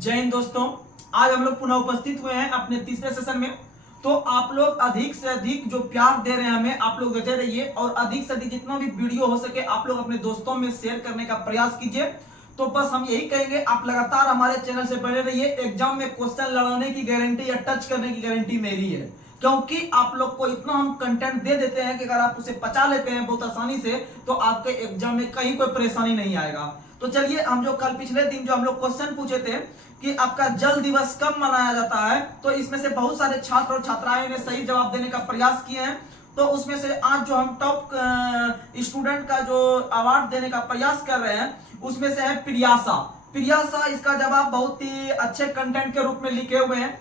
जय हिंद दोस्तों, आज हम लोग पुनः उपस्थित हुए हैं अपने तीसरे सेशन में। तो आप लोग अधिक से अधिक जो प्यार दे रहे हैं हमें, आप लोग देते रहिए और अधिक से अधिक जितना भी वीडियो हो सके आप लोग अपने दोस्तों में शेयर करने का प्रयास कीजिए। तो बस हम यही कहेंगे, आप लगातार हमारे चैनल से बने रहिए। एग्जाम में क्वेश्चन लड़ाने की गारंटी या टच करने की गारंटी मेरी है, क्योंकि आप लोग को इतना हम कंटेंट दे देते हैं कि अगर आप उसे पचा लेते हैं बहुत आसानी से तो आपके एग्जाम में कहीं कोई परेशानी नहीं आएगा। तो चलिए, हम जो कल पिछले दिन जो हम लोग क्वेश्चन पूछे थे कि आपका जल दिवस कब मनाया जाता है, तो इसमें से बहुत सारे छात्र और छात्राएं ने सही जवाब देने का प्रयास किए हैं। तो उसमें से आज जो हम टॉप स्टूडेंट का जो अवार्ड देने का प्रयास कर रहे हैं उसमें से है प्रियासा। प्रियासा इसका जवाब बहुत ही अच्छे कंटेंट के रूप में लिखे हुए हैं।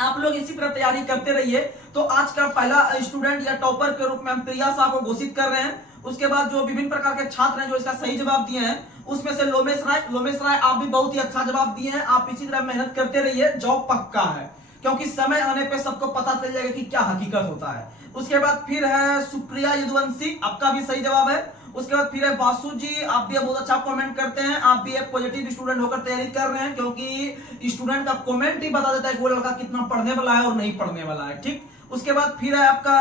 आप लोग इसी तरह तैयारी करते रहिए। तो आज का पहला स्टूडेंट या टॉपर के रूप में हम प्रियासा को घोषित कर रहे हैं। उसके बाद जो विभिन्न प्रकार के छात्र हैं जो इसका सही जवाब दिए हैं उसमें से लोमेश राय आप भी बहुत ही अच्छा जवाब दिए हैं। आप इसी तरह मेहनत करते रहिए, जॉब पक्का है, क्योंकि समय आने पे सबको पता चल जाएगा कि क्या हकीकत होता है। उसके बाद फिर है सुप्रिया यदुवंशी, आपका भी सही जवाब है। उसके बाद फिर है वासु जी, आप भी बहुत अच्छा कमेंट करते हैं। आप भी एक पॉजिटिव स्टूडेंट होकर तैयारी कर रहे हैं, क्योंकि स्टूडेंट का कमेंट ही बता देता है कि वो लड़का कितना पढ़ने वाला है और नहीं पढ़ने वाला है। ठीक, उसके बाद फिर है आपका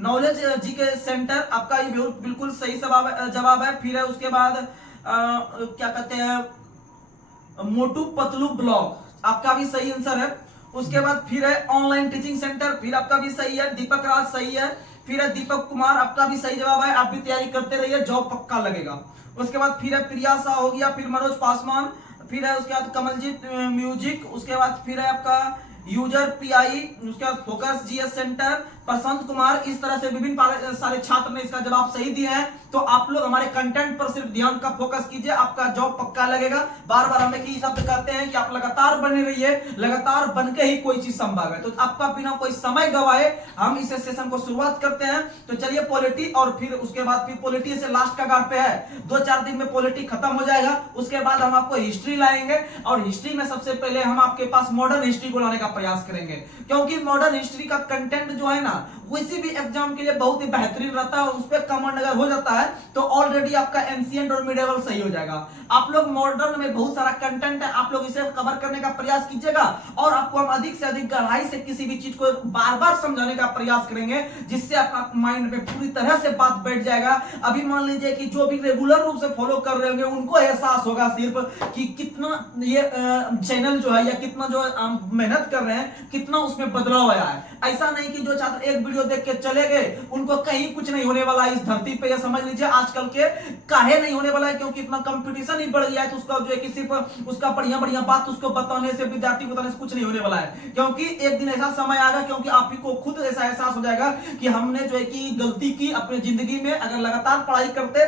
नॉलेज जी के सेंटर, आपका ये बिल्कुल सही जवाब है। फिर है उसके बाद क्या कहते हैं मोटू पतलू ब्लॉग, आपका भी सही आंसर है। उसके बाद फिर है ऑनलाइन टीचिंग सेंटर, फिर आपका भी सही है। दीपक राज सही है। फिर है दीपक कुमार, आपका भी सही जवाब है। आप भी तैयारी करते रहिए, जॉब पक्का लगेगा। उसके बाद फिर है प्रियासा हो गया, फिर मनोज पासवान, फिर है उसके बाद कमलजीत म्यूजिक, उसके बाद फिर है आपका यूजर पीआई, उसके बाद focus GS centre, Prashant Kumar. इस तरह से विभिन्न सारे छात्र ने इसका जवाब सही दिया है। तो आप लोग हमारे कंटेंट पर सिर्फ ध्यान का फोकस कीजिए, आपका जॉब पक्का लगेगा। बार बार हमें की शब्द कहते हैं कि आप लगातार बने रहिए, लगातार बनके ही कोई चीज संभव है। तो आपका बिना कोई समय गवाए हम इस सेशन को शुरुआत करते हैं। तो चलिए पॉलिटी, और फिर उसके बाद फिर पॉलिटी से लास्ट का गार्ड पे है। 2-4 दिन में पॉलिटी खत्म हो जाएगा। उसके बाद हम आपको हिस्ट्री लाएंगे, और हिस्ट्री में सबसे पहले हम आपके पास मॉडर्न हिस्ट्री को लाने का प्रयास करेंगे, क्योंकि मॉडर्न हिस्ट्री का कंटेंट जो है ना किसी भी एग्जाम के लिए बहुत ही बेहतरीन रहता है। उस पर कमेंट अगर हो जाता है तो ऑलरेडी आपका एंशिएंट और मिडिवल सही हो जाएगा। आप लोग मॉडर्न में बहुत सारा कंटेंट है, आप लोग इसे कवर करने का प्रयास कीजिएगा, और आपको हम अधिक से अधिक गहराई से किसी भी चीज को बार बार समझाने का प्रयास करेंगे, जिससे आपका माइंड में पूरी तरह से बात बैठ जाएगा। अभी मान लीजिए कि जो भी रेगुलर रूप से फॉलो कर रहे होंगे उनको एहसास होगा सिर्फ कि कितना ये चैनल जो है या कितना जो मेहनत कर रहे हैं, कितना उसमें बदलाव आया है। ऐसा नहीं कि जो छात्र एक वीडियो देख के चले गए उनको कहीं कुछ नहीं होने वाला इस धरती पे। समझ लीजिए आजकल के काहे नहीं होने वाला है, क्योंकि इतना कंपटीशन ही बढ़ गया है। तो उसका जो है कि सिर्फ उसका बढ़िया बढ़िया बात उसको बताने से, विद्यार्थी को बताने से कुछ नहीं होने वाला है, क्योंकि एक दिन ऐसा समय आएगा, क्योंकि आप ही को खुद ऐसा एहसास हो जाएगा कि हमने जो है कि गलती की अपनी जिंदगी में। अगर लगातार पढ़ाई करते,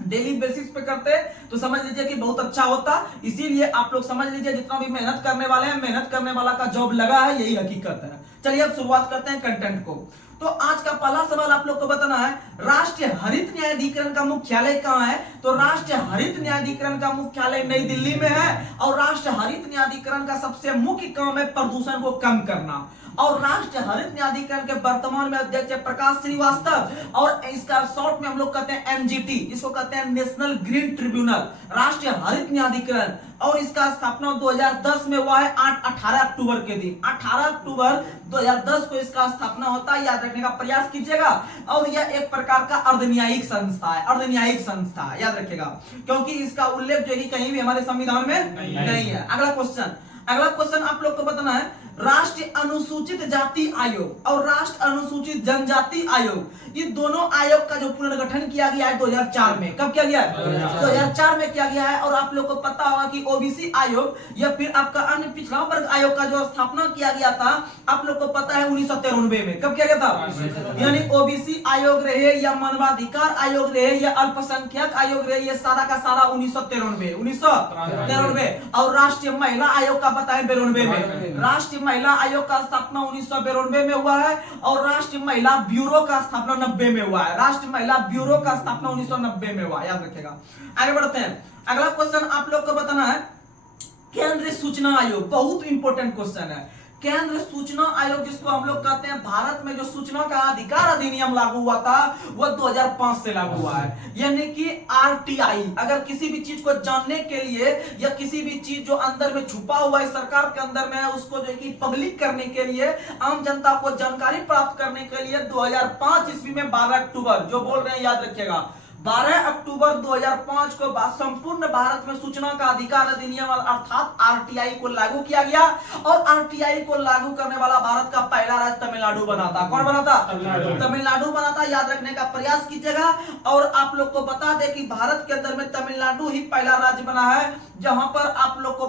डेली बेसिस पे करते, तो समझ लीजिए कि बहुत अच्छा होता। इसीलिए आप लोग समझ लीजिए जितना भी मेहनत करने वाले हैं, मेहनत करने वाला का जॉब लगा है, यही हकीकत है। चलिए अब शुरुआत करते हैं कंटेंट को। तो आज का पहला सवाल आप लोग को बताना है, राष्ट्रीय हरित न्यायाधिकरण का मुख्यालय कहां है? तो राष्ट्रीय हरित न्यायाधिकरण का मुख्यालय नई दिल्ली में है, और राष्ट्रीय हरित न्यायाधिकरण का सबसे मुख्य काम है प्रदूषण को कम करना। और राष्ट्रीय हरित न्यायाधिकरण के वर्तमान में अध्यक्ष है प्रकाश श्रीवास्तव, और इसका शॉर्ट में हम लोग कहते हैं एनजीटी, इसको कहते हैं नेशनल ग्रीन ट्रिब्यूनल, राष्ट्रीय हरित न्यायाधिकरण। और इसका स्थापना 2010 में हुआ है, 18 अक्टूबर के दिन। 18 अक्टूबर 2010 को इसका स्थापना होता है, याद रखने का प्रयास कीजिएगा। और यह एक प्रकार का अर्धन्यायिक संस्था है, अर्धन्यायिक संस्था याद रखिएगा, क्योंकि इसका उल्लेख जो है कहीं भी हमारे संविधान में नहीं है। अगला क्वेश्चन आप लोग को बताना है, राष्ट्रीय अनुसूचित जाति आयोग और राष्ट्रीय अनुसूचित जनजाति आयोग, ये दोनों आयोग का जो पुनर्गठन किया गया है 2004 में। कब किया गया है? 2004 में किया गया है। और आप लोग को पता होगा कि ओबीसी आयोग या फिर आपका अन्य पिछड़ा वर्ग आयोग का जो स्थापना किया गया था, आप लोग को पता है 1993 में। कब किया गया था? यानी ओबीसी आयोग रहे या मानवाधिकार आयोग रहे या अल्पसंख्यक आयोग रहे, ये सारा का सारा 1993। और राष्ट्रीय महिला आयोग का बताएं 92 में। राष्ट्रीय महिला आयोग का स्थापना 1992 में हुआ है, और राष्ट्रीय महिला ब्यूरो का स्थापना 90 में हुआ है। राष्ट्रीय महिला ब्यूरो का स्थापना 1990 में हुआ, याद रखिएगा। आगे बढ़ते हैं। अगला क्वेश्चन आप लोग को बताना है, केंद्रीय सूचना आयोग, बहुत इंपॉर्टेंट क्वेश्चन है। केंद्र सूचना आयोग, जिसको हम लोग कहते हैं, भारत में जो सूचना का अधिकार अधिनियम लागू हुआ था वो 2005 से लागू हुआ है। यानी कि आरटीआई, अगर किसी भी चीज को जानने के लिए या किसी भी चीज जो अंदर में छुपा हुआ है सरकार के अंदर में है उसको जो है कि पब्लिक करने के लिए, आम जनता को जानकारी प्राप्त करने के लिए 2005 ईस्वी में 12 अक्टूबर, जो बोल रहे हैं याद रखिएगा, 12 अक्टूबर 2005 को संपूर्ण भारत में सूचना का अधिकार अधिनियम अर्थात आरटीआई को लागू किया गया। और आरटीआई को लागू करने वाला भारत का पहला राज्य तमिलनाडु बना था। कौन बना था? तमिलनाडु बना था। याद रखने का प्रयास कीजिएगा। और आप लोग को बता दें कि भारत के अंदर में तमिलनाडु ही पहला राज्य बना है जहां पर आप लोग को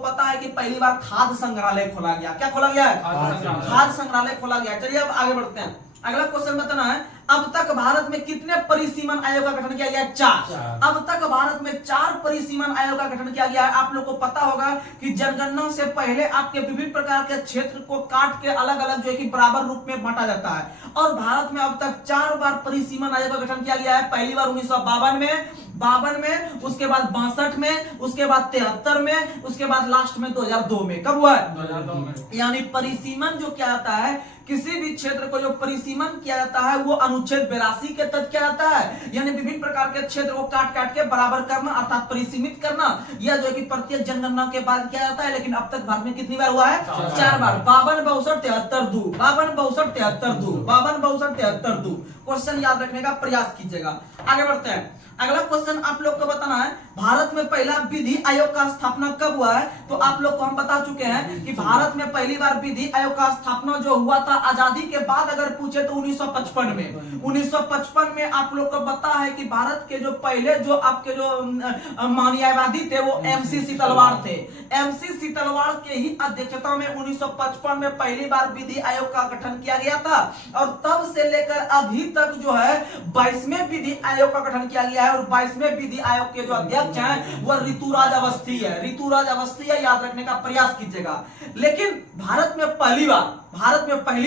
पता है कि पहली बार खाद्य संग्रहालय खोला गया। क्या खोला गया है? खाद्य संग्रहालय खोला गया। चलिए अब आगे बढ़ते हैं। अगला क्वेश्चन बताना है, अब तक भारत में कितने परिसीमन आयोग का गठन किया गया? 4। अब तक भारत में 4 परिसीमन आयोग का गठन किया गया है। आप लोग को पता होगा कि जनगणना से पहले आपके विभिन्न प्रकार के क्षेत्र को काट के अलग अलग जो है कि बराबर रूप में बांटा जाता है। और भारत में अब तक 4 बार परिसीमन आयोग का गठन किया गया है। पहली बार 1952 में, उसके बाद 62 में, उसके बाद 73 में, उसके बाद लास्ट में 2002 में। कब हुआ है? 2002 में। यानी परिसीमन जो क्या आता है, किसी भी क्षेत्र को जो परिसीमन किया जाता है वो अनुच्छेद 82 के तहत किया जाता है। यानी विभिन्न प्रकार के क्षेत्र को काट के बराबर करना अर्थात परिसीमित करना, यह जो है कि प्रत्येक जनगणना के बाद किया जाता है। लेकिन अब तक भारत में कितनी बार हुआ है? 4 बार। 52, 62, 73, 2। 52, 62, 73, 2। 52, 62, 73, 2। क्वेश्चन याद रखने का प्रयास कीजिएगा। आगे बढ़ते हैं। अगला क्वेश्चन आप लोग को बताना है, भारत में पहला विधि आयोग का स्थापना कब हुआ है? तो आप लोग को हम बता चुके हैं कि भारत में पहली बार विधि आयोग का स्थापना जो हुआ था आजादी के बाद, अगर पूछे तो 1955 में। 1955 में आप लोग को पता है कि भारत के जो पहले जो आपके जो न्यायवादी थे वो एमसी सीतलवाड़ थे। एमसी सीतलवाड़ के ही अध्यक्षता में 1955 में पहली बार विधि आयोग का गठन किया गया था। और तब से लेकर अभी तक जो है 22वें विधि आयोग का गठन किया गया है। और 22वें विधि आयोग के जो अध्यक्ष हैं वो ऋतुराज अवस्थी है। ऋतुराज अवस्थी है, याद रखने का प्रयास कीजिएगा। लेकिन भारत में पहली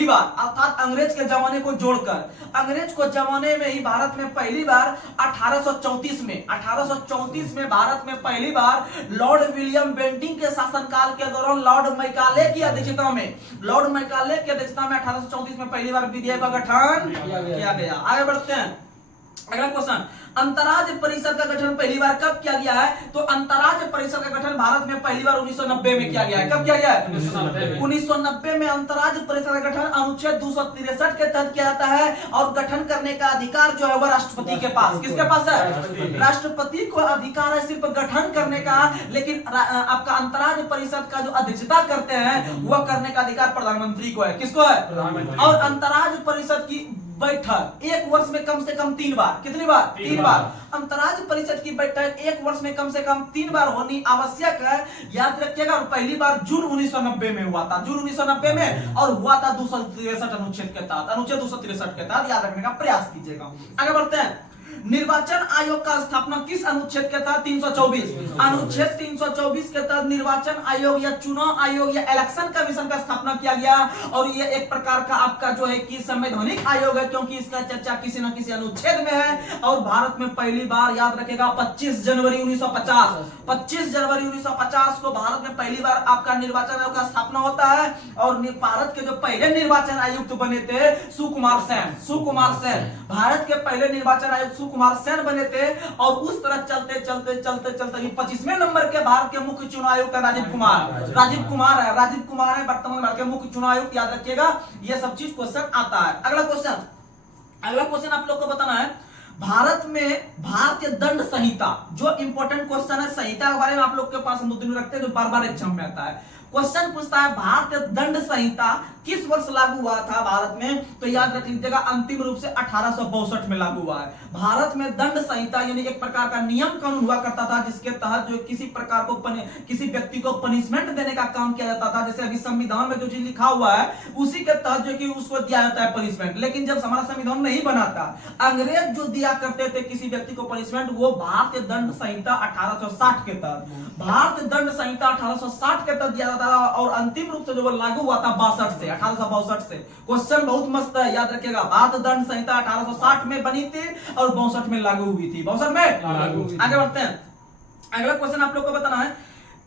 बार अर्थात अंग्रेज के जमाने को जोड़कर, अंग्रेज को जमाने में ही भारत में पहली बार 1834 में भारत में पहली बार लॉर्ड विलियम बेंटिंग के शासनकाल के दौरान लॉर्ड मैकाले की अध्यक्षता में 1834 में पहली बार विधि आयोग का गठन किया गया। आगे बढ़ते हैं। अगला क्वेश्चन, अंतर्राज्य परिषद का गठन पहली बार कब किया गया है? तो अंतर्राज्य परिषद का गठन भारत में पहली बार 1990 में किया गया है। कब किया गया है? 1990 में अंतर्राज्य परिषद का गठन अनुच्छेद 263 के तहत किया जाता है। और गठन करने का अधिकार जो है वह राष्ट्रपति के पास, किसके पास है? राष्ट्रपति को अधिकार है सिर्फ गठन करने का। लेकिन आपका अंतर्राज्य परिषद का जो अध्यक्षता करते हैं वह करने का अधिकार प्रधानमंत्री को है। किसको है? और अंतर्राज्य परिषद की बैठक एक वर्ष में कम से कम 3 बार, कितनी बार? 3 बार। अंतर्राज्य परिषद की बैठक एक वर्ष में कम से कम 3 बार होनी आवश्यक है, याद रखिएगा। और पहली बार जून 1990 में हुआ था, जून 1990 में, और हुआ था 263 अनुच्छेद के तहत, अनुच्छेद 263 के तहत। याद रखने का प्रयास कीजिएगा। आगे बढ़ते हैं। निर्वाचन आयोग का स्थापना किस अनुच्छेद के तहत? 324। अनुच्छेद 324 के तहत निर्वाचन आयोग या चुनाव आयोग या इलेक्शन कमीशन का स्थापना किया गया। और ये एक प्रकार का आपका जो है कि संवैधानिक आयोग है, क्योंकि इसका चर्चा किसी न किसी अनुच्छेद में है। और भारत में पहली बार, याद रखेगा, 25 जनवरी 1950 को भारत में पहली बार आपका निर्वाचन आयोग का स्थापना होता है। और भारत के जो पहले निर्वाचन आयुक्त बने थे सुकुमार सेन। भारत के पहले निर्वाचन आयुक्त कुमार सेन बने थे। और उस तरह चलते 25वें नंबर के भारत के मुख्य चुनाव आयुक्त राजीव कुमार है वर्तमान भारत के मुख्य चुनाव आयुक्त। याद रखिएगा, ये सब चीज क्वेश्चन आता है। अगला क्वेश्चन आप लोग को बताना है, भारत में भारतीय दंड संहिता, जो इंपॉर्टेंट क्वेश्चन है, संहिता के बारे में आप लोग के पास मुद्दे रखते हैं जो बार बार एग्जाम में आता है। क्वेश्चन पूछता है भारतीय दंड संहिता किस वर्ष लागू हुआ था भारत में? तो याद रख लीजिएगा, अंतिम रूप से 1862 में लागू हुआ है। भारत में दंड संहिता यानी एक प्रकार का नियम कानून हुआ करता था, जिसके तहत जो किसी प्रकार को किसी व्यक्ति को पनिशमेंट देने का काम किया जाता था। जैसे अभी संविधान में जो चीज लिखा हुआ है उसी के तहत जो कि उसको दिया जाता है पनिशमेंट। लेकिन जब हमारा संविधान नहीं बना था, अंग्रेज जो दिया करते थे किसी व्यक्ति को पनिशमेंट, वो भारतीय दंड संहिता 1860 के तहत, भारतीय दंड संहिता 1860 के तहत दिया जाता था। और अंतिम रूप से जो लागू हुआ था 1862 से। क्वेश्चन बहुत मस्त है, याद रखिएगा। भारत दंड संहिता 1860 में बनी थी और 62 में लागू हुई थी। 62 में आगे बढ़ते हैं। अगला क्वेश्चन आप लोग को बताना है,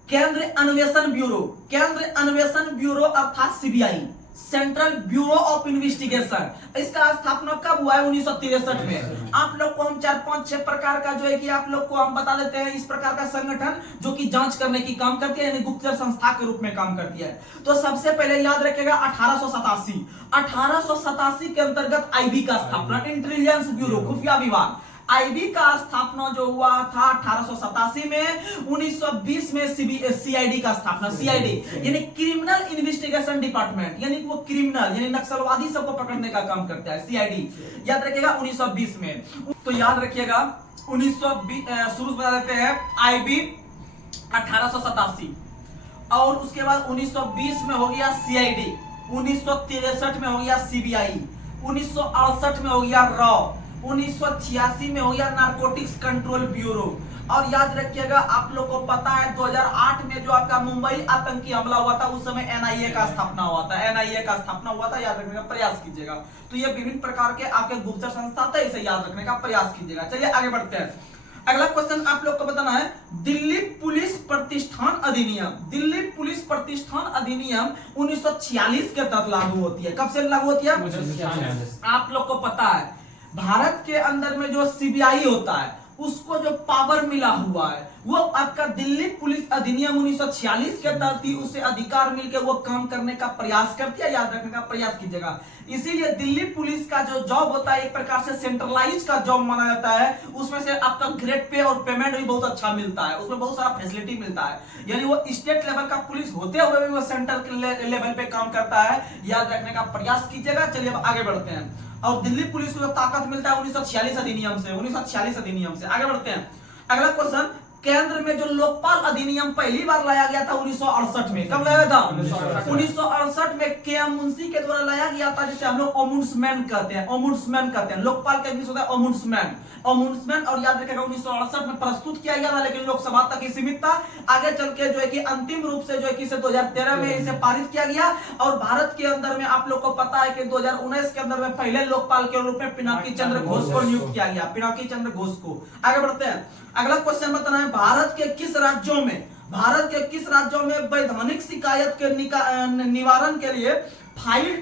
केंद्र अन्वेषण ब्यूरो, केंद्र अन्वेषण ब्यूरो अर्थात CBI, central bureau of investigation, इसका स्थापना कब हुआ है? 1963 में। आप लोग को हम 4-5-6 प्रकार का जो है कि आप लोग को हम बता देते हैं, इस प्रकार का संगठन जो कि जांच करने की काम करती है, यानी गुप्तचर संस्था के रूप में काम करती है। तो सबसे पहले याद रखिएगा 1887 के अंतर्गत आईबी का स्थापना, इंटेलिजेंस ब्यूरो, खुफिया विभाग, आईबी का स्थापना जो हुआ था 1887 में। 1920 में सीआईडी का स्थापना, सीआईडी यानी क्रिमिनल इन्वेस्टिगेशन डिपार्टमेंट, यानी वो क्रिमिनल यानी नक्सलवादी सबको पकड़ने का काम करता है, सीआईडी, याद रखिएगा 1920 में। तो याद रखिएगा 1920 शुरू बता देते हैं आईबी 1887, और उसके बाद 1920 में हो गया सीआईडी, 1963 में हो गया सीबीआई, 1968 में हो गया रॉ, 1986 में हो गया नारकोटिक्स कंट्रोल ब्यूरो। और याद रखिएगा आप लोग को पता है 2008 में जो आपका मुंबई आतंकी हमला हुआ था, उस समय एनआईए का स्थापना हुआ था, एनआईए का स्थापना हुआ था, याद रखने का प्रयास कीजिएगा। तो ये विभिन्न प्रकार के आपके गुप्तचर संस्था थे, इसे याद रखने का प्रयास कीजिएगा। चलिए आगे बढ़ते हैं। अगला क्वेश्चन आप लोग को बताना है, दिल्ली पुलिस प्रतिष्ठान अधिनियम, दिल्ली पुलिस प्रतिष्ठान अधिनियम 1946 के तहत लागू होती है। कब से लागू होती है? आप लोग को पता है भारत के अंदर में जो सीबीआई होता है उसको जो पावर मिला हुआ है वो आपका दिल्ली पुलिस अधिनियम 1946 के तहत ही उसे अधिकार मिलकर वो काम करने का प्रयास करती है, याद रखने का प्रयास कीजिएगा। इसीलिए दिल्ली पुलिस का जो जॉब होता है एक प्रकार से सेंट्रलाइज का जॉब माना जाता है, उसमें से आपका ग्रेड पे और पेमेंट भी बहुत अच्छा मिलता है, उसमें बहुत सारा फैसिलिटी मिलता है, यानी वो स्टेट लेवल का पुलिस होते हुए भी वो सेंटर के लेवल पे काम करता है, याद रखने का प्रयास कीजिएगा। चलिए अब आगे बढ़ते हैं। और दिल्ली पुलिस को जो ताकत मिलता है 1946 अधिनियम से, 1946 अधिनियम से। आगे बढ़ते हैं। अगला क्वेश्चन, केंद्र में जो लोकपाल अधिनियम पहली बार लाया गया था 1968 में। कब लाया था? 1968 में के.एम. मुंशी के द्वारा लाया गया था, जिसे हम लोग ओम्बुड्समैन कहते हैं, ओम्बुड्समैन कहते हैं। लोकपाल का इंग्लिश होता है ओम्बुड्समैन, ओम्बुड्समैन। और याद रखिएगा 1968 में प्रस्तुत किया गया था, लेकिन लोकसभा तक ही सीमित था। आगे चल के जो है कि अंतिम रूप से जो है कि इसे 2013 में इसे पारित किया गया। और भारत के अंदर में आप लोग को पता है कि 2019 के अंदर में पहले लोकपाल के रूप में पिनाकी चंद्र घोष को नियुक्त किया गया, पिनाकी चंद्र घोष को। आगे बढ़ते हैं। अगला क्वेश्चन बताना है, भारत के किस राज्यों में वैधानिक शिकायत के निवारण के लिए फाइल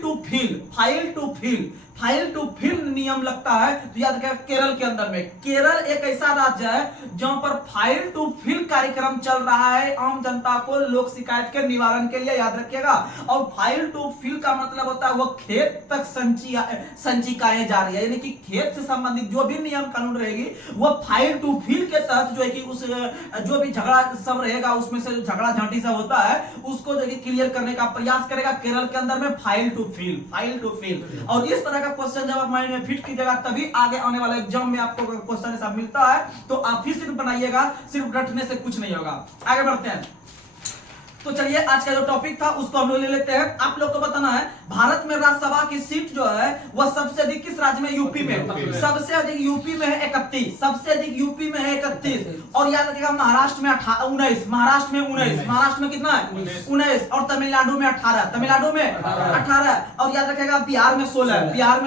टू फिल नियम लगता है? तो याद रखिएगा केरल के अंदर में, केरल एक ऐसा राज्य है जहां पर फाइल टू फिल कार्यक्रम चल रहा है आम जनता को लोक शिकायत के निवारण के लिए, याद रखिएगा। और फाइल टू फिल का मतलब होता है वो खेत तक संचिकाएं जा रही है, यानी कि खेत से संबंधित जो भी नियम कानून रहेगी वो फाइल टू फिल के तहत जो है कि उस जो भी झगड़ा सब रहेगा उसमें से झगड़ा झांटी सब होता है उसको जो है क्लियर करने का प्रयास करेगा केरल के अंदर में, फाइल टू फिल। और इस तरह का क्वेश्चन जब आप माइंड में फिट कीजिएगा तभी आगे आने वाले एग्जाम में आपको क्वेश्चन ऐसा मिलता है तो आप फिर सिर्फ बनाइएगा, सिर्फ रटने से कुछ नहीं होगा। आगे बढ़ते हैं। तो चलिए आज का जो टॉपिक था उसको हम लोग ले लेते हैं। आप लोग को बताना है भारत में राज्यसभा की सीट जो है वह सबसे अधिक किस राज्य में? यूपी में। सबसे अधिक यूपी में है 31, सबसे अधिक यूपी में है 31। और याद रखिएगा महाराष्ट्र में 19, महाराष्ट्र में कितना है? 19। और तमिलनाडु में 18, तमिलनाडु में 18। और याद रखिएगा बिहार में 16, बिहार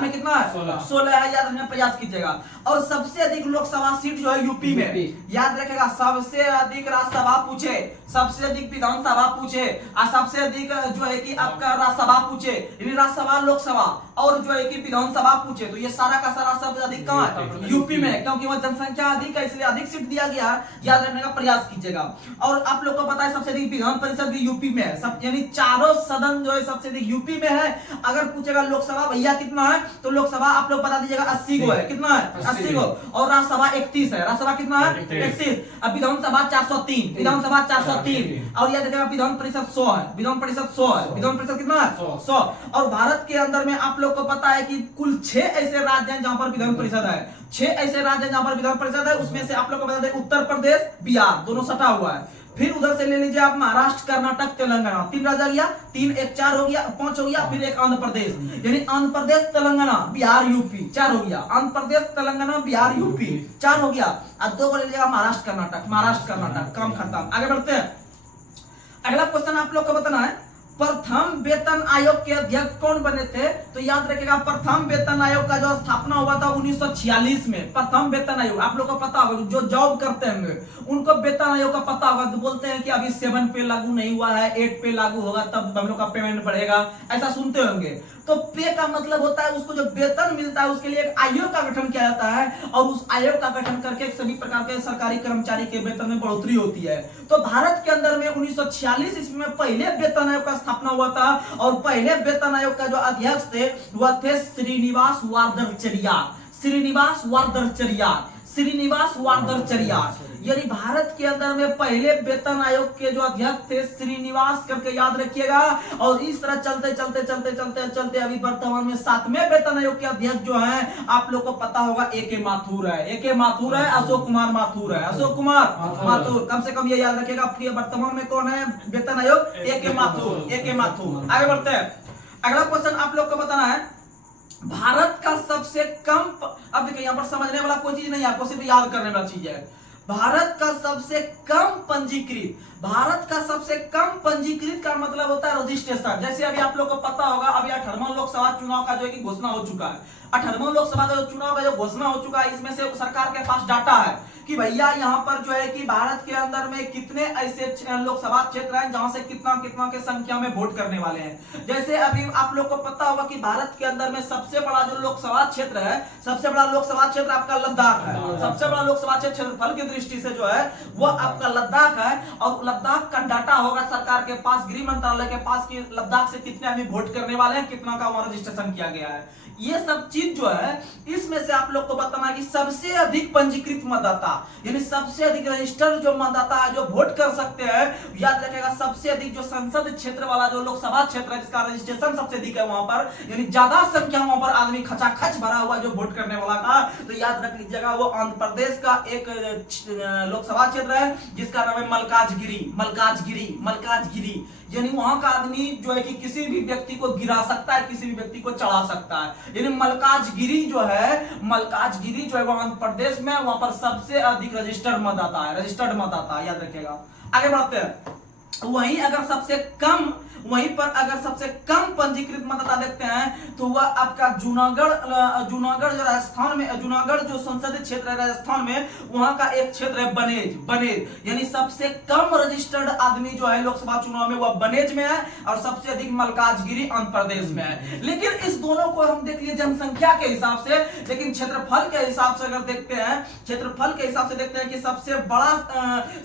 में कितना है? 16 है, याद रखने प्रयास कीजिएगा। और सबसे अधिक लोकसभा सीट जो है यूपी में, याद रखिएगा। सबसे अधिक राज्यसभा पूछे, सबसे अधिक विधानसभा पूछे और सबसे अधिक जो है कि आपका राज्यसभा पूछे, राज्यसभा लोकसभा और जो है कि विधानसभा पूछे, तो ये सारा का सारा सबसे अधिक कहाँ है? यूपी में, क्योंकि वह जनसंख्या अधिक है इसलिए अधिक सीट दिया गया, याद रखने का प्रयास कीजिएगा। और आप लोग को पता है सबसे अधिक विधान परिषद भी यूपी में है, सब यानी चारों सदन जो है सबसे अधिक यूपी में है। अगर पूछेगा लोकसभा भैया कितना है तो लोकसभा आप लोग बता दीजिएगा 80 गो है, कितना है? 80 गो। और राज्यसभा 31 है, राज्यसभा कितना है? 31। अब विधानसभा 403, विधानसभा 403। और याद रखिएगा विधान परिषद 100 है, विधान परिषद 100 है, विधान परिषद कितना है? 100। और भारत के अंदर में आप लोग को पता है कि कुल 6 ऐसे राज्य हैं जहां पर विधान परिषद है, 6 ऐसे राज्य हैं जहां पर विधान परिषद है। उसमें से आप लोग को बता दें उत्तर प्रदेश, बिहार दोनों सटा हुआ है। फिर उधर से ले लीजिए आप महाराष्ट्र, कर्नाटक, तेलंगाना, 3 राज्य गया, 3 1 4 हो गया, 5 हो गया। फिर एक आंध्र प्रदेश, यानी आंध्र प्रदेश, तेलंगाना, बिहार, यूपी 4 हो गया। आंध्र प्रदेश, तेलंगाना, बिहार, यूपी 4 हो गया। अब 2 को ले लीजिएगा महाराष्ट्र, कर्नाटक, काम खत्म। आगे बढ़ते हैं। अगला क्वेश्चन आप लोग को बताना है प्रथम वेतन आयोग के अध्यक्ष कौन बने थे? तो याद रखिएगा, प्रथम वेतन आयोग का जो स्थापना हुआ था 1946 में। प्रथम वेतन आयोग आप लोग को पता होगा, जो जॉब करते होंगे उनको वेतन आयोग का पता होगा। तो बोलते हैं कि अभी 7 पे लागू नहीं हुआ है, 8 पे लागू होगा तब हम लोग का पेमेंट बढ़ेगा, ऐसा सुनते होंगे। तो पे का मतलब होता है उसको जो वेतन मिलता है उसके लिए एक आयोग का गठन किया जाता है और उस आयोग का गठन करके सभी प्रकार के सरकारी कर्मचारी के वेतन में बढ़ोतरी होती है। तो भारत के अंदर में 1946 ईस्वी में पहले वेतन आयोग का स्थापना हुआ था और पहले वेतन आयोग का जो अध्यक्ष थे वह थे श्रीनिवास वार्दरचरियार। श्रीनिवास वार्दरचरियार, श्रीनिवास वार्दरचरियार, यानी भारत के अंदर में पहले वेतन आयोग के जो अध्यक्ष थे श्रीनिवास करके याद रखिएगा। और इस तरह चलते चलते चलते चलते चलते अभी वर्तमान में 7वें वेतन आयोग के अध्यक्ष जो हैं आप लोग को पता होगा ए.के. माथुर है। ए.के. माथुर है, अशोक कुमार माथुर है, अशोक कुमार माथुर, कम से कम ये याद रखिएगा। वर्तमान में कौन है वेतन आयोग? ए.के. माथुर, ए.के. माथुर। आगे बढ़ते हैं, अगला क्वेश्चन आप लोग को बताना है, भारत का सबसे कम, अब देखिए यहाँ पर समझने वाला कोई चीज नहीं है, आपको सिर्फ याद करने वाला चीज है। भारत का सबसे कम पंजीकृत, भारत का सबसे कम पंजीकृत का मतलब होता है रजिस्ट्रेशन। जैसे अभी आप लोग को पता होगा, अभी 18वां लोकसभा चुनाव का जो है कि घोषणा हो चुका है। 18वां लोकसभा का जो चुनाव का जो घोषणा हो चुका है, इसमें से सरकार के पास डाटा है कि भैया यहाँ पर जो है कि भारत के अंदर में कितने ऐसे लोकसभा क्षेत्र हैं जहां से कितना कितना के संख्या में वोट करने वाले हैं। जैसे अभी आप लोग को पता होगा कि भारत के अंदर में सबसे बड़ा जो लोकसभा क्षेत्र है, सबसे बड़ा लोकसभा क्षेत्र आपका लद्दाख है। सबसे बड़ा लोकसभा क्षेत्र क्षेत्रफल की दृष्टि से जो है वो आपका लद्दाख है। और लद्दाख का डाटा होगा सरकार के पास, गृह मंत्रालय के पास, कि लद्दाख से कितने आदमी वोट करने वाले हैं, कितना का वहां रजिस्ट्रेशन किया गया है। ये सब चीज जो है इसमें से आप लोग को बताना कि सबसे अधिक पंजीकृत मतदाता, यानी सबसे अधिक रजिस्टर्ड जो मतदाता है जो वोट कर सकते हैं, याद रखिएगा सबसे अधिक जो संसद क्षेत्र वाला जो लोकसभा क्षेत्र है जिसका रजिस्ट्रेशन सबसे अधिक है, वहां पर यानी ज्यादा संख्या वहां पर आदमी खचाखच भरा हुआ जो वोट करने वाला का, तो याद रख लीजिएगा वो आंध्र प्रदेश का एक लोकसभा क्षेत्र है जिसका नाम है मलकाजगिरी। मलकाजगिरी, मलकाजगिरी, यानी वहां का आदमी जो है कि किसी भी व्यक्ति को गिरा सकता है, किसी भी व्यक्ति को चढ़ा सकता है। यानी मलकाजगिरी जो है, मलकाजगिरी जो है वो आंध्र प्रदेश में, वहां पर सबसे अधिक रजिस्टर्ड मतदाता है, रजिस्टर्ड मतदाता, याद रखिएगा। आगे बढ़ते हैं, वहीं अगर सबसे कम, वहीं पर अगर सबसे कम पंजीकृत मतदाता देखते हैं तो वह आपका जूनागढ़, जूनागढ़ जो राजस्थान में, जूनागढ़ जो संसदीय क्षेत्र है राजस्थान में, वहां का एक क्षेत्र है बनेज। बनेज यानी सबसे कम रजिस्टर्ड आदमी जो है लोकसभा चुनाव में वह बनेज में है और सबसे अधिक मलकाजगिरी आंध्र प्रदेश में है। लेकिन इस दोनों को हम देख लिए जनसंख्या के हिसाब से, लेकिन क्षेत्रफल के हिसाब से अगर देखते हैं, क्षेत्रफल के हिसाब से देखते हैं कि सबसे बड़ा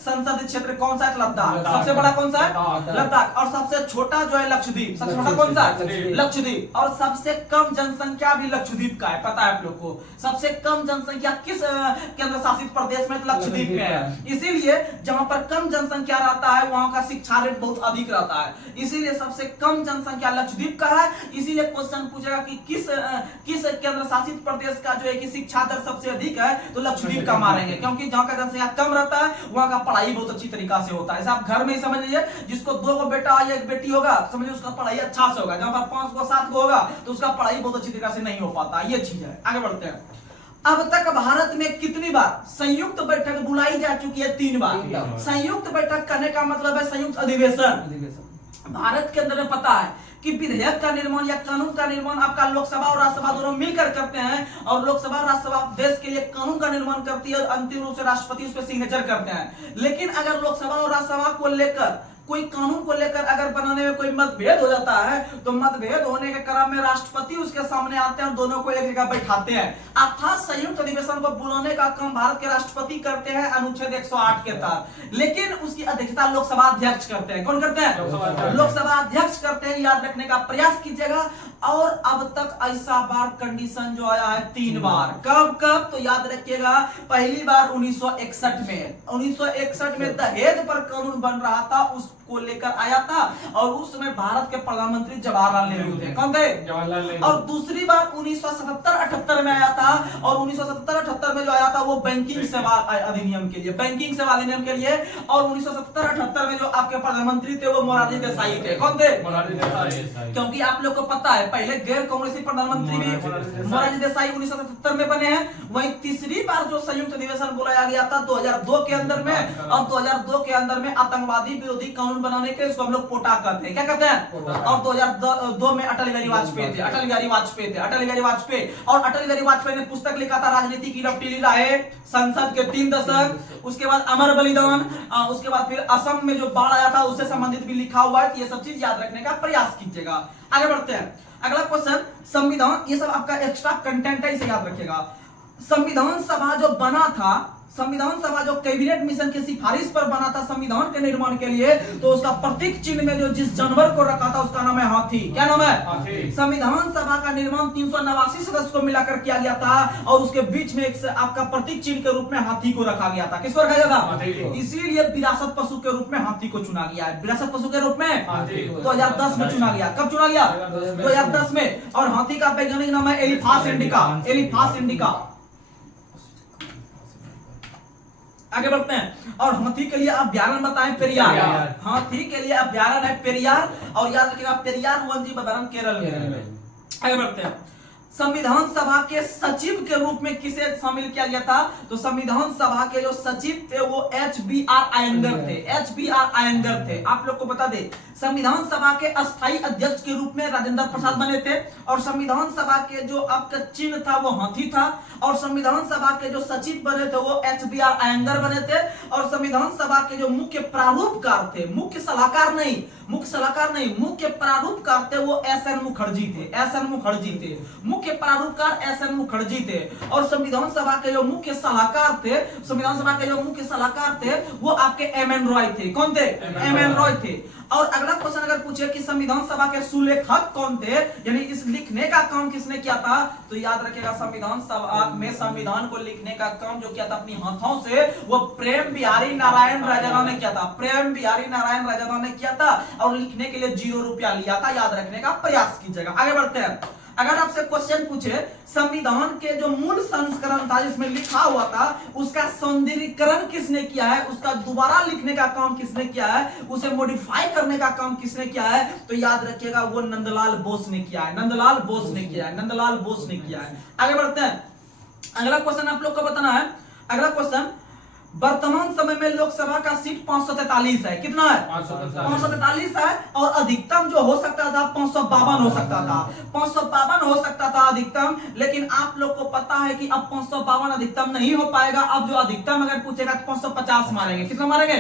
संसदीय क्षेत्र कौन सा है? लद्दाख। सबसे बड़ा कौन सा है? लद्दाख। और सबसे छोटा जो है लक्षद्वीप। सबसे छोटा कौन सा है? लक्षद्वीप। और सबसे कम जनसंख्या भी लक्षद्वीप का है, पता है आप लोग को। सबसे कम जनसंख्या किस केंद्र शासित प्रदेश में? लक्षद्वीप में है। इसीलिए जहां पर कम जनसंख्या रहता है वहां का शिक्षा रेट बहुत अधिक रहता है, इसीलिए सबसे कम जनसंख्या लक्षद्वीप का है। इसीलिए क्वेश्चन पूछेगा कि किस केंद्र शासित प्रदेश का जो है कि शिक्षा दर सबसे अधिक है, तो लक्षद्वीप का मारेंगे, क्योंकि जहां का जनसंख्या कम रहता है वहां का पढ़ाई बहुत अच्छी तरीका से होता है। आप घर में ही समझ लीजिए, जिसको 2 बेटा या 1 बेटी होगा, समझिए उसका पढ़ाई अच्छा से होगा। जहां पर 5 को 7 को होगा तो उसका पढ़ाई बहुत अच्छी तरीके से नहीं हो पाता, ये चीज है। आगे बढ़ते हैं, अब तक भारत में कितनी बार संयुक्त बैठक बुलाई जा चुकी है? 3 बार। संयुक्त बैठक करने का मतलब है संयुक्त अधिवेशन। भारत के अंदर में पता है कि विधेयक का निर्माण या कानून का निर्माण आपका लोकसभा और राज्यसभा दोनों मिलकर करते हैं, और लोकसभा और राज्यसभा देश के लिए कानून का निर्माण करती है और अंतिम रूप से राष्ट्रपति उस पर सिग्नेचर करते हैं। लेकिन अगर लोकसभा और राज्यसभा को लेकर, कोई कानून को लेकर अगर बनाने में कोई मतभेद हो जाता है तो मतभेद होने के क्रम में राष्ट्रपति उसके सामने आते हैं और दोनों को एक जगह बैठाते हैं। अर्थात संयुक्त अधिवेशन को बुलाने का काम भारत के राष्ट्रपति करते हैं अनुच्छेद 108 के तहत, लेकिन उसकी अध्यक्षता लोकसभा अध्यक्ष करते हैं। कौन करते हैं? लोकसभा अध्यक्छ करते हैं, याद रखने का प्रयास कीजिएगा। और अब तक ऐसा बार कंडीशन जो आया है 3 बार। कब कब? तो याद रखिएगा, पहली बार 1961 में, 1961 में दहेज पर कानून बन रहा था, उसको लेकर आया था, और उस समय भारत के प्रधानमंत्री जवाहरलाल नेहरू थे। कौन थे? जवाहरलाल नेहरू। और दूसरी बार 1977-78 में आया था, और 1977-78 में जो आया था वो बैंकिंग सेवा अधिनियम के लिए, बैंकिंग सेवा अधिनियम के लिए। और 1977-78 में जो आपके प्रधानमंत्री थे वो मोरारजी देसाई थे। कौन थे? मोरारजी देसाई। क्योंकि आप लोग को पता है पहले गैर कांग्रेसी प्रधानमंत्री भी मोरारजी देसाई 1977 में बने हैं। वहीं तीसरी बार जो संयुक्त अधिवेशन बुलाया गया था 2002 के अंदर में, और 2002 के अंदर में आतंकवादी विरोधी कानून कानून बनाने के, इसको हम लोग पोटा कहते हैं। क्या कहते हैं? और 2002 में अटल बिहारी वाजपेयी थे। अटल बिहारी वाजपेयी और अटल बिहारी वाजपेयी ने पुस्तक लिखा था राजनीति की रफ्तीली राहें, संसद के 3 दशक, उसके बाद अमर बलिदान, उसके बाद फिर असम में जो बाढ़ आया था उससे संबंधित भी लिखा हुआ है। ये सब चीज याद रखने का प्रयास कीजिएगा। आगे बढ़ते हैं। अगला क्वेश्चन, संविधान, ये सब आपका एक्स्ट्रा कंटेंट है, इसे याद रखिएगा। संविधान सभा जो बना था, संविधान सभा जो कैबिनेट मिशन की सिफारिश पर बना था संविधान के निर्माण के लिए, तो उसका प्रतीक चिन्ह में जो जिस जानवर को रखा था उसका नाम है हाथी। क्या नाम है? संविधान सभा का निर्माण 389 सदस्य को मिलाकर किया गया था और उसके बीच में एक आपका प्रतीक चिन्ह के रूप में हाथी को रखा गया था। किसको रखा गया था? इसीलिए विरासत पशु के रूप में हाथी को चुना गया है। विरासत पशु के रूप में 2010 में चुना गया। कब चुना गया? 2010 में। और हाथी का वैज्ञानिक नाम है एलिफास इंडिका। एलिफास इंडिका। आगे बढ़ते हैं। और हाथी के लिए अभ्यारण्य बताएं, पेरियार। हाथी के लिए अभ्यारण्य है पेरियार, और याद रखिएगा पेरियार वन्यजीव अभ्यारण्य केरल में। आगे बढ़ते हैं। संविधान सभा के सचिव के रूप में किसे शामिल किया गया था? तो संविधान सभा के जो सचिव थे वो HBR अयंगर थे। HBR अयंगर थे। आप लोग को बता दे, संविधान सभा के अस्थायी अध्यक्ष के रूप में राजेंद्र प्रसाद बने थे, और संविधान सभा के जो आपका चिन्ह था वो हाथी था, और संविधान सभा के जो सचिव बने थे वो HBR अयंगर बने थे, और संविधान सभा के जो मुख्य प्रारूपकार थे, मुख्य सलाहकार नहीं, मुख्य प्रारूपकार थे वो SN मुखर्जी थे। SN मुखर्जी थे मुख्य प्रारूपकार, SN मुखर्जी थे। और संविधान सभा के जो मुख्य सलाहकार थे, संविधान सभा के जो मुख्य सलाहकार थे वो आपके MN रॉय थे। कौन थे? MN रॉय थे। और अगला क्वेश्चन अगर पूछे कि संविधान सभा के सुलेखक कौन थे, यानी इस लिखने का काम किसने किया था, तो याद रखिएगा संविधान सभा में संविधान को लिखने का काम जो किया था अपनी हाथों से, वो प्रेम बिहारी नारायण राजदा ने किया था। प्रेम बिहारी नारायण राजदा ने किया था, और लिखने के लिए 0 रुपया लिया था। याद रखने का प्रयास कीजिएगा। आगे बढ़ते हैं। अगर आपसे क्वेश्चन पूछे संविधान के जो मूल संस्करण था जिसमें लिखा हुआ था उसका सौंदर्यीकरण किसने किया है, उसका दोबारा लिखने का काम किसने किया है, उसे मॉडिफाई करने का काम किसने किया है, तो याद रखिएगा वो नंदलाल बोस ने किया है। नंदलाल बोस ने किया है। नंदलाल बोस ने किया है। आगे बढ़ते हैं। अगला क्वेश्चन आप लोग को बताना है। अगला क्वेश्चन, वर्तमान समय में लोकसभा का सीट 543 है। कितना है? 543 है। और अधिकतम जो हो सकता था 552 हो सकता था। 552 हो सकता था अधिकतम, लेकिन आप लोग को पता है कि अब 552 अधिकतम नहीं हो पाएगा। अब जो अधिकतम अगर पूछेगा तो 550 मारेंगे। कितना मारेंगे?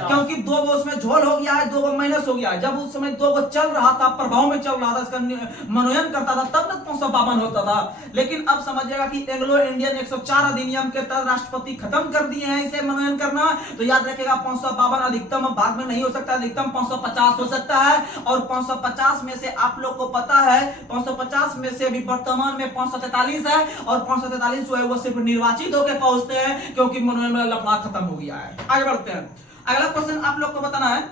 क्योंकि 2 गो उसमें झोल हो गया है, 2 गो माइनस हो गया है। जब उस समय 2 गो चल रहा था, प्रभाव में चल रहा था, इसका मनोनयन करता था, तब तक 552 होता था। लेकिन अब समझिएगा कि एंग्लो इंडियन 104 अधिनियम के तहत राष्ट्रपति खत्म कर दिए हैं से मनोनयन करना, तो याद रखिएगा 552 अधिकतम बाद में नहीं हो सकता, अधिकतम 550 हो सकता है। और 550 में से आप लोग को पता है 550 में से अभी वर्तमान में 543 है, और 543 जो है वो सिर्फ निर्वाचित होकर पहुंचते हैं क्योंकि मनोनयन वाला लफड़ा खत्म हो गया है। आगे बढ़ते हैं। अगला क्वेश्चन आप लोग को बताना है।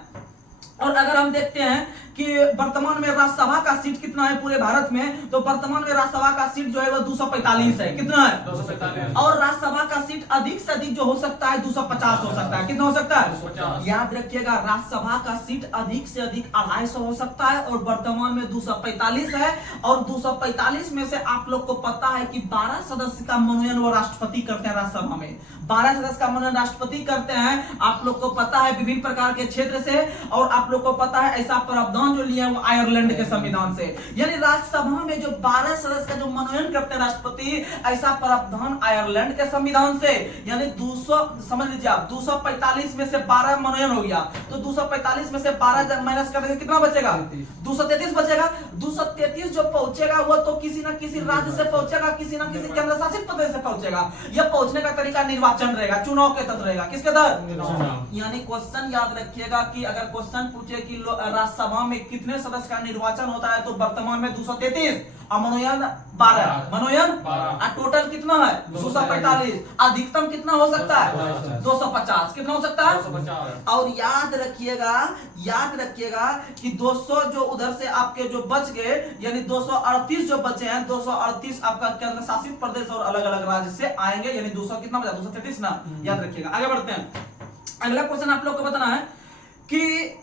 और अगर हम देखते हैं कि वर्तमान में राज्यसभा का सीट कितना है पूरे भारत में, तो वर्तमान में राज्यसभा का सीट जो है वो 245 है। कितना है? 245। और राज्यसभा का सीट अधिक से अधिक जो हो सकता है 250 हो सकता है। कितना हो सकता है? 250। याद रखिएगा राज्यसभा का सीट अधिक से अधिक 250 हो सकता है, और वर्तमान में 245 है। और 245 में से आप लोग को पता है कि 12 सदस्य का मनोनयन वो राष्ट्रपति करते हैं। राज्यसभा में 12 सदस्य का मनोनयन राष्ट्रपति करते हैं। आप लोग को पता है विभिन्न प्रकार के क्षेत्र से, और आप लोग को पता है ऐसा प्रावधान जो लिया है वो आयरलैंड के संविधान से। यानी राज्यसभा में जो 12 सदस्य का जो मनोनयन करते हैं राष्ट्रपति, ऐसा प्रावधान आयरलैंड के संविधान से। यानी 200 समझ लीजिए आप, 245 में से 12 मनोनयन हो गया, तो 245 में से 12 माइनस कर देंगे, कितना बचेगा? 233 बचेगा। 233 जो पहुंचेगा वो तो किसी ना किसी राज्य से पहुंचेगा, किसी ना किसी केंद्र शासित प्रदेश से पहुंचेगा। यह पहुंचने का तरीका निर्वाचन रहेगा, चुनाव के तहत रहेगा। किसके तहत? यानी क्वेश्चन याद रखिएगा कि अगर क्वेश्चन पूछे कि राज्यसभा में कितने सदस्य का निर्वाचन होता है, तो वर्तमान में 233 और मनोनयन 12। मनोनयन टोटल कितना है? 245। अधिकतम कितना हो सकता है? 250। कितना हो सकता है? 250। और याद रखिएगा कि 200 जो उधर से आपके जो बच गए, यानी 238 जो बचे हैं, 238 आपका केंद्र शासित प्रदेश और अलग अलग राज्य से आएंगे। यानी 200 कितना बचा? 233 ना। याद रखिएगा। आगे बढ़ते हैं। अगला क्वेश्चन आप लोग को बताना है कि